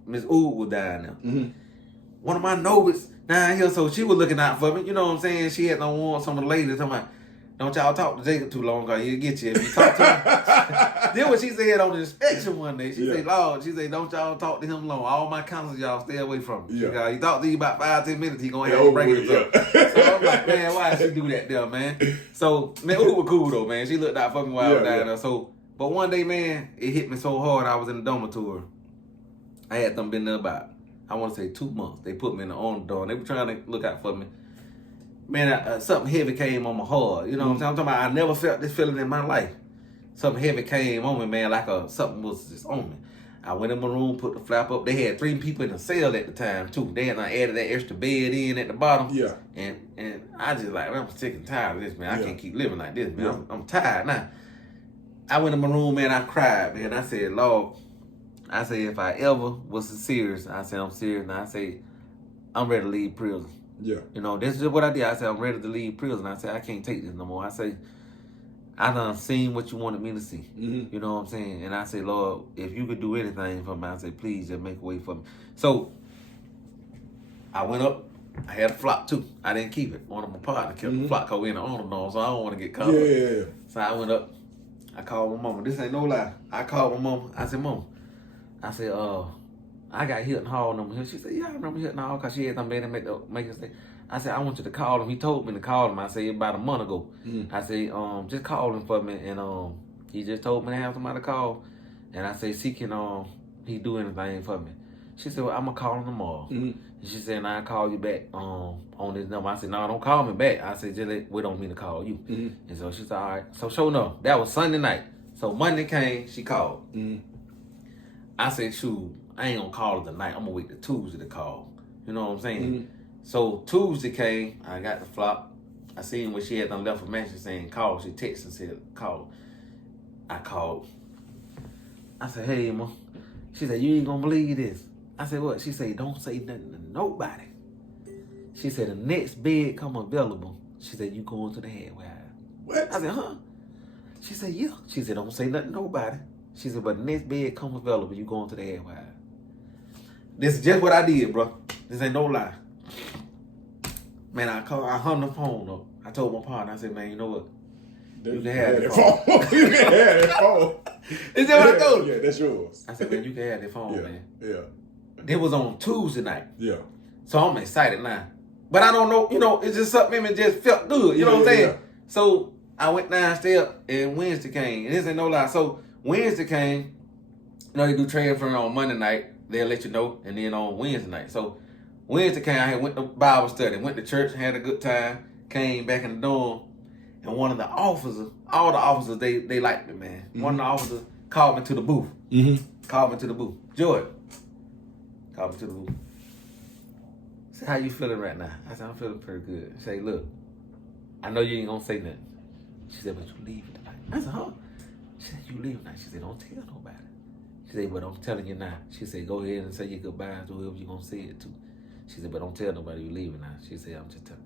Miss Ood was down there. Mm-hmm. One of my novices down here, so she was looking out for me. You know what I'm saying? She had no warrant. Some of the ladies talking about, don't y'all talk to Jacob too long, cause he'll get you if you talk to him. Then what she said on the inspection one day, she said, Lord, she said, don't y'all talk to him long. All my counselors, y'all stay away from him. Yeah. He talk to you about 5-10 minutes, he gonna have to break it up. So I'm like, man, why she do that there, man? So, man, Ood was cool though, man. She looked out for me while I was down there. So, but one day, man, it hit me so hard. I was in the dormitory. I had them been there about, I want to say 2 months. They put me in the on door and they were trying to look out for me. Man, something heavy came on my heart. You know what I'm saying? I'm talking about I never felt this feeling in my life. Something heavy came on me, man, like something was just on me. I went in my room, put the flap up. They had 3 people in the cell at the time, too. They had added that extra bed in at the bottom. Yeah. And I just like, I'm sick and tired of this, man. I can't keep living like this, man. Yeah. I'm tired now. I went in my room, man. I cried, man. I said, Lord, I said, if I ever was serious, I said, I'm serious. Now I say, I'm ready to leave prison. Yeah. You know, this is what I did. I said, I'm ready to leave prison. I said, I can't take this no more. I say, I done seen what you wanted me to see. Mm-hmm. You know what I'm saying? And I say, Lord, if you could do anything for me, I say, please just make a way for me. So I went up. I had a flock too. I didn't keep it. One of my partners kept the flock because we in the honor dome, so I don't want to get caught. Yeah. So I went up. I called my mama. This ain't no lie. I called my mama. I said, Mama, I said, I got Hilton Hall number here. She said, yeah, I remember Hilton Hall because she had done been to make us stay. I said, I want you to call him. He told me to call him. I said, about a month ago. Mm-hmm. I said, just call him for me. And he just told me to have somebody call. And I said, see, can he do anything for me? She said, well, I'm going to call him tomorrow. Mm-hmm. And she said, I'll call you back on this number. I said, no, don't call me back. I said, just we don't mean to call you. Mm-hmm. And so she said, all right. So sure enough, that was Sunday night. So Monday came, she called. Mm-hmm. I said, shoot, I ain't going to call her tonight. I'm going to wait till Tuesday to call. You know what I'm saying? Mm-hmm. So Tuesday came, I got the flop. I seen when she had done left a message saying call. She texted and said call. I called. I said, hey, Ma. She said, you ain't gonna believe this. I said, what? She said, don't say nothing to nobody. She said, the next bed come available. She said, you going to the halfway house. What? I said, huh? She said, yeah. She said, don't say nothing to nobody. She said, but the next bed come available, you going to the halfway house. This is just what I did, bro. This ain't no lie. Man, I hung the phone up. I told my partner, I said, man, you know what? You can have that phone. You can have that phone. Is that what I told you? Yeah, that's yours. I said, man, you can have that phone, man. Yeah. It was on Tuesday night. Yeah. So I'm excited now. But I don't know, it's just something that just felt good. You know what I'm saying? Yeah. So I went downstairs and Wednesday came. And this ain't no lie. So Wednesday came, they do transfer on Monday night. They'll let you know. And then on Wednesday night. So Wednesday came, I went to Bible study, went to church, had a good time, came back in the dorm, and one of the officers, all the officers, they liked me, man. Mm-hmm. One of the officers called me to the booth. Mm-hmm. Called me to the booth. Jordan. Called me to the booth. Said, how you feeling right now? I said, I'm feeling pretty good. She said, look, I know you ain't gonna say nothing. She said, but you leaving tonight. I said, huh? She said, you leaving tonight. She said, don't tell nobody. She said, but I'm telling you now. She said, go ahead and say your goodbyes to whoever you gonna say it to. She said, but don't tell nobody you leaving now. She said, I'm just telling.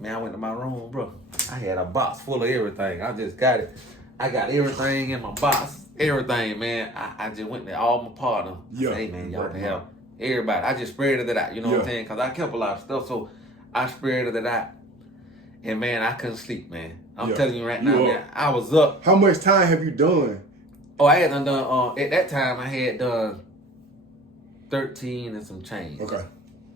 Man, I went to my room, bro. I had a box full of everything. I just got it. I got everything in my box. Everything, man. I just went there, all my partner. Yeah. I said, hey, man, y'all can have everybody. I just spread it out, you know what I'm saying? Because I kept a lot of stuff, so I spread it out. And, man, I couldn't sleep, man. I'm telling you right now, man, I was up. How much time have you done? Oh, I had done, at that time, I had done 13 and some change. Okay.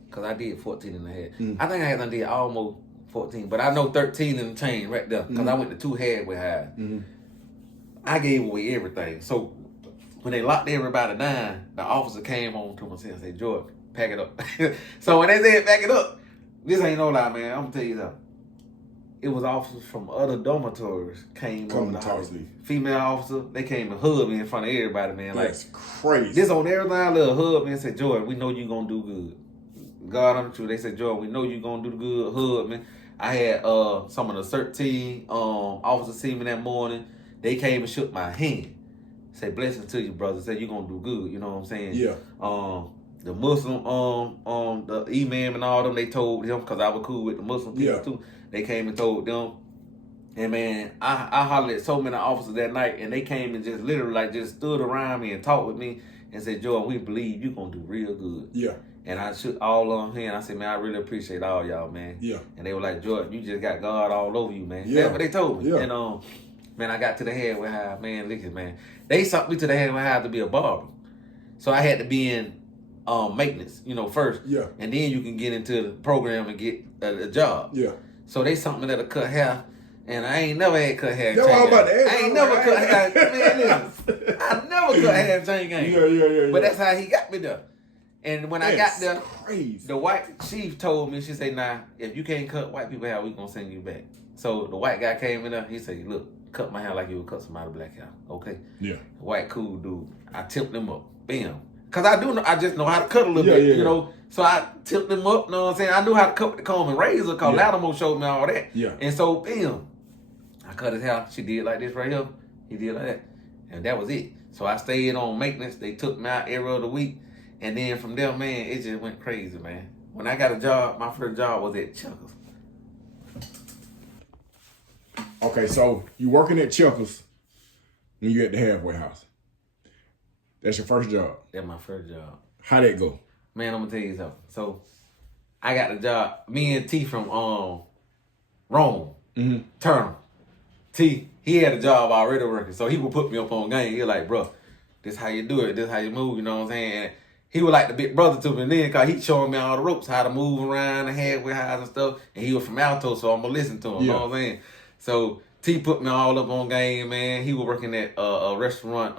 Because I did 14 and a half. Mm. I think I had done did almost 14, but I know 13 and change right there because I went to 2 halfway highs. Mm-hmm. I gave away everything. So when they locked everybody down, the officer came on to me and said, George, pack it up. So when they said pack it up, this ain't no lie, man. I'm going to tell you something. It was officers from other dormitories came on the house. Female officer, they came and hugged me in front of everybody, man. That's crazy. This on everything, little hug me and said, George, we know you're going to do good. God on the truth. They said, Jordan, we know you're going to do the good. Hug me. I had some of the 13 officers see me that morning. They came and shook my hand. Said, blessings to you, brother. Said, you're going to do good. You know what I'm saying? Yeah. the Muslim the imam and all them, they told him, because I was cool with the Muslim people too. They came and told them. And man, I hollered at so many officers that night, and they came and just literally like just stood around me and talked with me and said, Jordan, we believe you gonna do real good. Yeah. And I shook all on hand. I said, man, I really appreciate all y'all, man. Yeah. And they were like, Jordan, you just got God all over you, man. Yeah. That's what they told me. Yeah. And man, I got to the head where I, man, listen, man. They sent me to the head where I had to be a barber. So I had to be in maintenance, first. Yeah. And then you can get into the program and get a job. Yeah. So they sent me there to cut hair. And I ain't never had cut hair. I ain't never cut hair. Man, listen, I never cut hair in chain gang. Yeah. But that's how he got me there. And when I got there, the white chief told me, she said, nah, if you can't cut white people hair, we gonna send you back. So the white guy came in there, he said, look, cut my hair like you would cut somebody black hair. Okay? Yeah. White cool dude. I tipped him up. Bam. Cause I just know how to cut a little bit, you know. So I tipped him up, know what I'm saying? I knew how to cut with the comb and razor, cause Latimer showed me all that. Yeah. And so, bam. I cut his hair. She did like this right here. He did like that. And that was it. So I stayed on maintenance. They took me out every other week. And then from there, man, it just went crazy, man. When I got a job, my first job was at Checkers. Okay, so you working at Checkers when you at the halfway house. That's your first job? That's my first job. How'd that go? Man, I'm going to tell you something. So I got the job. Me and T from Rome, Turner. T, he had a job already working, so he would put me up on game. He was like, bro, this how you do it, this how you move, you know what I'm saying? And he was like the big brother to me then, because he showing me all the ropes, how to move around the halfway house and stuff. And he was from Alto, so I'm going to listen to him, you know what I'm saying? So T put me all up on game, man. He was working at a restaurant,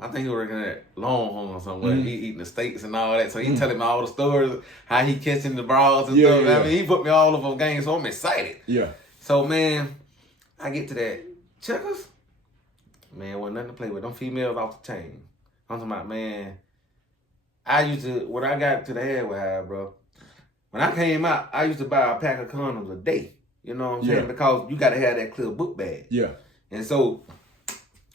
I think he was working at Longhorn or somewhere. He eating the steaks and all that. So he telling me all the stories, how he catching the bras and stuff. Yeah. I mean, he put me all up on game, so I'm excited. Yeah. So, man, I get to that Checkers, man, wasn't nothing to play with. Them females off the chain. I'm talking about, man, when I got to the halfway house, bro, when I came out, I used to buy a pack of condoms a day. You know what I'm saying? Because you got to have that clear book bag. Yeah. And so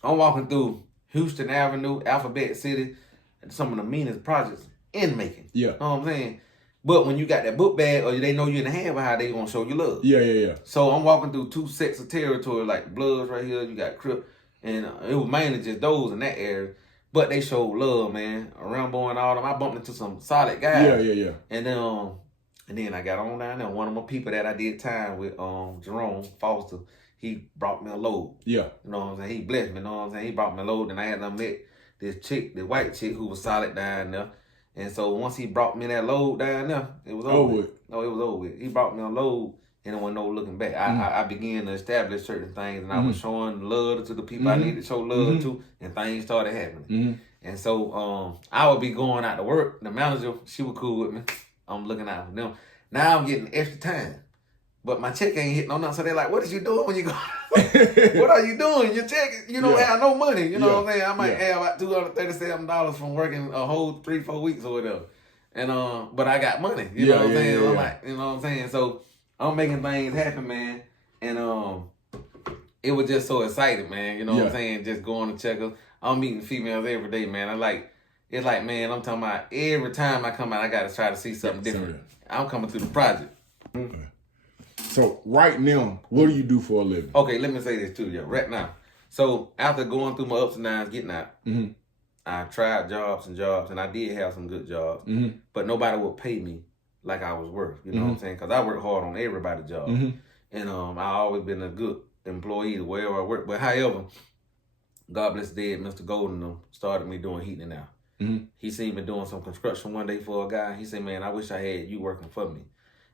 I'm walking through Houston Avenue, Alphabet City, and some of the meanest projects in Macon. Yeah. You know what I'm saying? But when you got that book bag, or they know you in the halfway house, they gonna show you love. Yeah. So I'm walking through two sets of territory, like Bloods right here, you got Crip, and it was mainly just those in that area. But they showed love, man. Rambo and all them. I bumped into some solid guys. Yeah. And then I got on down there. One of my people that I did time with, Jerome Foster, he brought me a load. Yeah. You know what I'm saying? He blessed me, you know what I'm saying? He brought me a load, and I had met this chick, the white chick, who was solid down there. And so once he brought me that load down there, it was over with. No, it was over with. He brought me a load, and there was no looking back. I began to establish certain things, and I was showing love to the people I needed to show love to, and things started happening. And so I would be going out to work. The manager, she was cool with me. I'm looking out for them. Now I'm getting extra time. But my check ain't hitting on nothing. So they're like, what is you doing when you go? What are you doing? Your check, you don't have no money. You know what I'm saying? I might have about $237 from working a whole 3-4 weeks or whatever. And but I got money. You know what I'm saying? I'm like, you know what I'm saying? So I'm making things happen, man. And it was just so exciting, man. You know what I'm saying? Just going to Checkers. I'm meeting females every day, man. It's like, man, I'm talking about every time I come out, I got to try to see something different. I'm coming through the project. Okay. So right now, what do you do for a living? Okay, let me say this too, right now. So after going through my ups and downs, getting out, I tried jobs, and I did have some good jobs, but nobody would pay me like I was worth. You know what I'm saying? Because I work hard on everybody's job, and I always been a good employee wherever I work. But however, God bless the dead, Mr. Golden started me doing heating now. He seen me doing some construction one day for a guy. He said, man, I wish I had you working for me.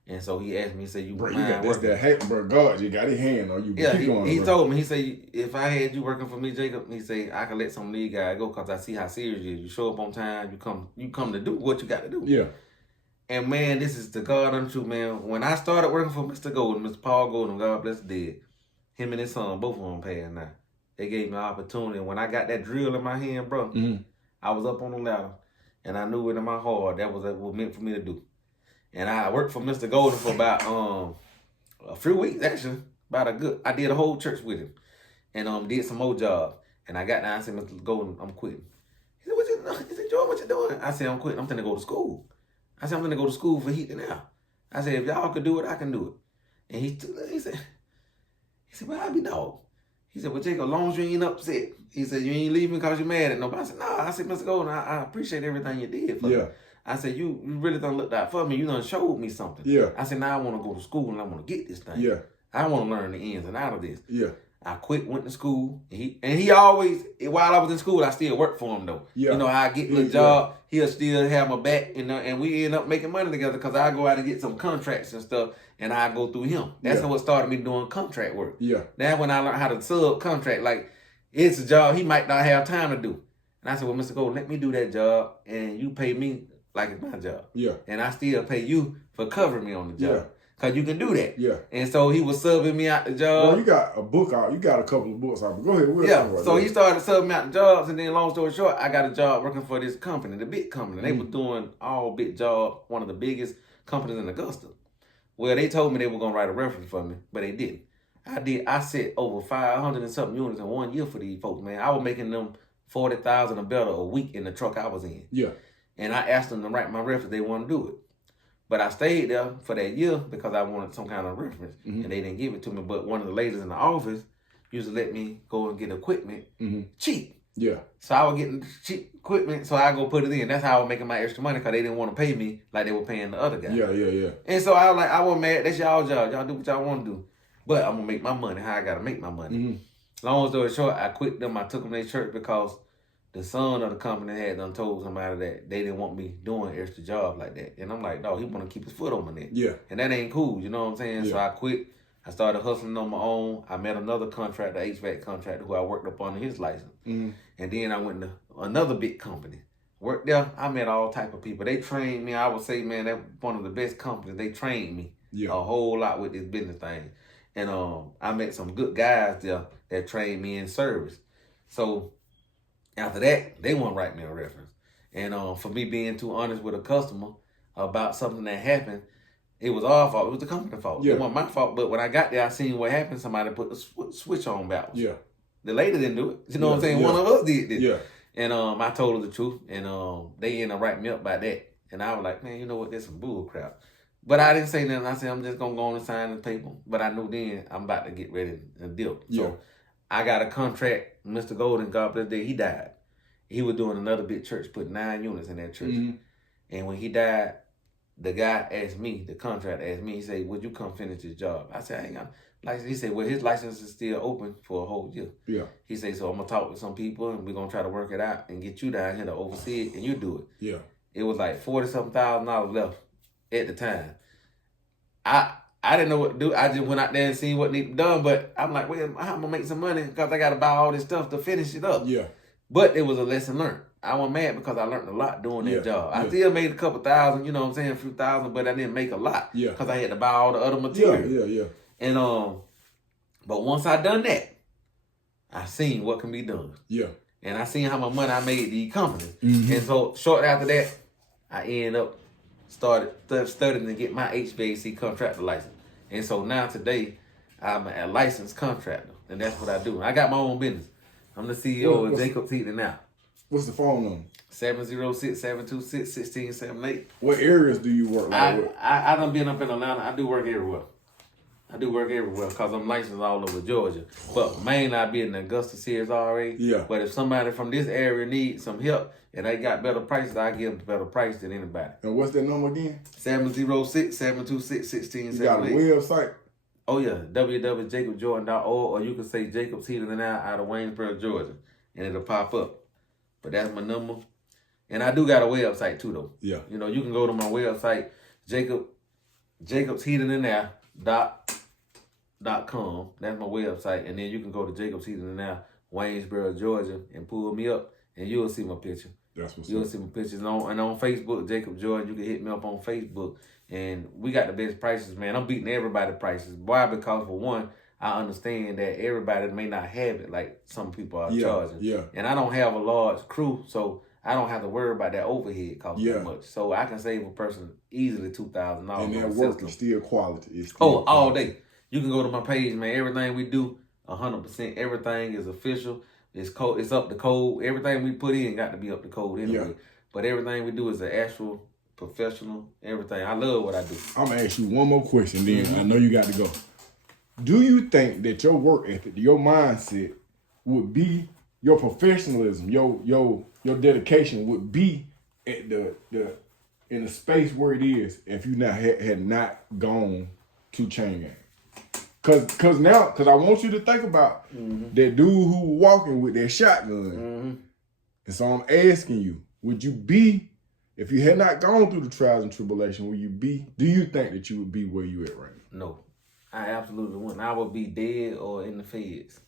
And so he asked me, he said, you got this, that hat, bro, God, you got his hand on you. Yeah, he told me, he said, if I had you working for me, Jacob, he said, I could let some of these guys go because I see how serious you is. You show up on time, you come to do what you got to do. Yeah. And man, this is the God untrue, man. When I started working for Mr. Golden, Mr. Paul Golden, God bless the dead, him and his son, both of them passed now. They gave me an opportunity. When I got that drill in my hand, bro, I was up on the ladder, and I knew it in my heart that was what meant for me to do. And I worked for Mr. Golden for about a few weeks, actually. I did a whole church with him, and did some more jobs. And I got down and said, Mr. Golden, I'm quitting. He said, He said, Joy, what you doing? I said, I'm quitting. I'm finna go to school. I said, I'm finna go to school for heating now. I said, if y'all could do it, I can do it. And he said, well, I'll be dog. He said, well, Jacob, as long as you ain't upset. He said, you ain't leaving because you're mad at nobody. I said, no. I said, Mr. Golden, I appreciate everything you did for me. I said, you really done looked out for me. You done showed me something. I said, now I want to go to school and I want to get this thing. I want to learn the ins and outs of this. I quit, went to school. And he always, while I was in school, I still worked for him, though. You know, I get a job, he'll still have my back, and we end up making money together because I go out and get some contracts and stuff, and I go through him. That's what started me doing contract work. That's when I learned how to subcontract. Like, it's a job he might not have time to do. And I said, well, Mr. Gold, let me do that job, and you pay me like it's my job. And I still pay you for covering me on the job. Because you can do that. And so he was subbing me out the job. Well, you got a book out. You got a couple of books out. But go ahead. So he started subbing me out the jobs. And then long story short, I got a job working for this company, the big company. They were doing all big jobs, one of the biggest companies in Augusta. Well, they told me they were going to write a reference for me, but they didn't. I set over 500 and something units in 1 year for these folks, man. I was making them $40,000 or better a week in the truck I was in. And I asked them to write my reference. They wouldn't do it. But I stayed there for that year because I wanted some kind of reference. And they didn't give it to me. But one of the ladies in the office used to let me go and get equipment cheap. So I was getting cheap equipment, so I go put it in. That's how I was making my extra money because they didn't want to pay me like they were paying the other guy. And so I was like, I wasn't mad. That's y'all job. Y'all do what y'all want to do. But I'm going to make my money how I got to make my money. Long story short, I quit them. I took them to their church because the son of the company had done told somebody that they didn't want me doing extra jobs like that. And I'm like, no, he want to keep his foot on my neck. And that ain't cool, you know what I'm saying? So I quit. I started hustling on my own. I met another contractor, HVAC contractor, who I worked up under his license. And then I went to another big company. Worked there. I met all type of people. They trained me. I would say, man, that's one of the best companies. They trained me a whole lot with this business thing. And I met some good guys there that trained me in service. So after that, they won't write me a reference. And for me being too honest with a customer about something that happened, it was our fault. It was the company fault. It wasn't my fault. But when I got there, I seen what happened. Somebody put the switch on backwards. The lady didn't do it. You know what I'm saying? One of us did this. And I told her the truth. And they ended up writing me up by that. And I was like, man, you know what? That's some bull crap. But I didn't say nothing. I said, I'm just going to go on and sign the paper. But I knew then I'm about to get ready and deal. So I got a contract. Mr. Golden, God bless day, he died. He was doing another big church, put 9 units in that church. And when he died, the guy asked me, the contractor asked me, he said, would you come finish this job? I said, I ain't got license. He said, well, his license is still open for a whole year. He said, so I'm going to talk with some people and we're going to try to work it out and get you down here to oversee it and you do it. It was like $40-something thousand left at the time. I didn't know what to do. I just went out there and seen what needed to be done. But I'm like, well, how am I going to make some money? Because I got to buy all this stuff to finish it up. But it was a lesson learned. I wasn't mad because I learned a lot doing that job. I still made a couple thousand, you know what I'm saying, a few thousand, but I didn't make a lot because I had to buy all the other material. And but once I done that, I seen what can be done. And I seen how much money I made these companies. And so shortly after that, I ended up started studying to get my HVAC contractor license. And so now today, I'm a licensed contractor, and that's what I do. I got my own business. I'm the CEO of Jacob's Heating now. What's the phone number? 706-726-1678. What areas do you work? I done been up in Atlanta. I do work everywhere. Because I'm licensed all over Georgia. But mainly I be in the Augusta series already. But if somebody from this area needs some help and they got better prices, I give them a better price than anybody. And what's that number again? 706-726-1678. You got a website? Oh yeah, www.jacobjordan.org, or you can say Jacob's Heating and out of Waynesboro, Georgia, and it'll pop up. But that's my number. And I do got a website too, though. You know, you can go to my website, jacobsheatingandair.com. That's my website. And then you can go to Jacob's Heating and Air, Waynesboro, Georgia, and pull me up, and you'll see my picture. You'll see my pictures. And on Facebook, Jacob Jordan, you can hit me up on Facebook. And we got the best prices, man. I'm beating everybody's prices. Why? Because for one, I understand that everybody may not have it like some people are charging. And I don't have a large crew, so I don't have to worry about that overhead costing that much. So I can save a person easily $2,000. And their work is still quality. All day. You can go to my page, man. Everything we do, 100%. Everything is official. It's code. It's up to code. Everything we put in got to be up to code anyway. Yeah. But everything we do is an actual professional. Everything. I love what I do. I'm gonna ask you one more question. Then I know you got to go. Do you think that your work ethic, your mindset, would be your professionalism, your dedication would be at the in the space where it is if you had not gone to chain gang? Cause I want you to think about that dude who walking with that shotgun. And so I'm asking you, would you be, if you had not gone through the trials and tribulation, do you think that you would be where you at right now? No, I absolutely wouldn't. I would be dead or in the feds.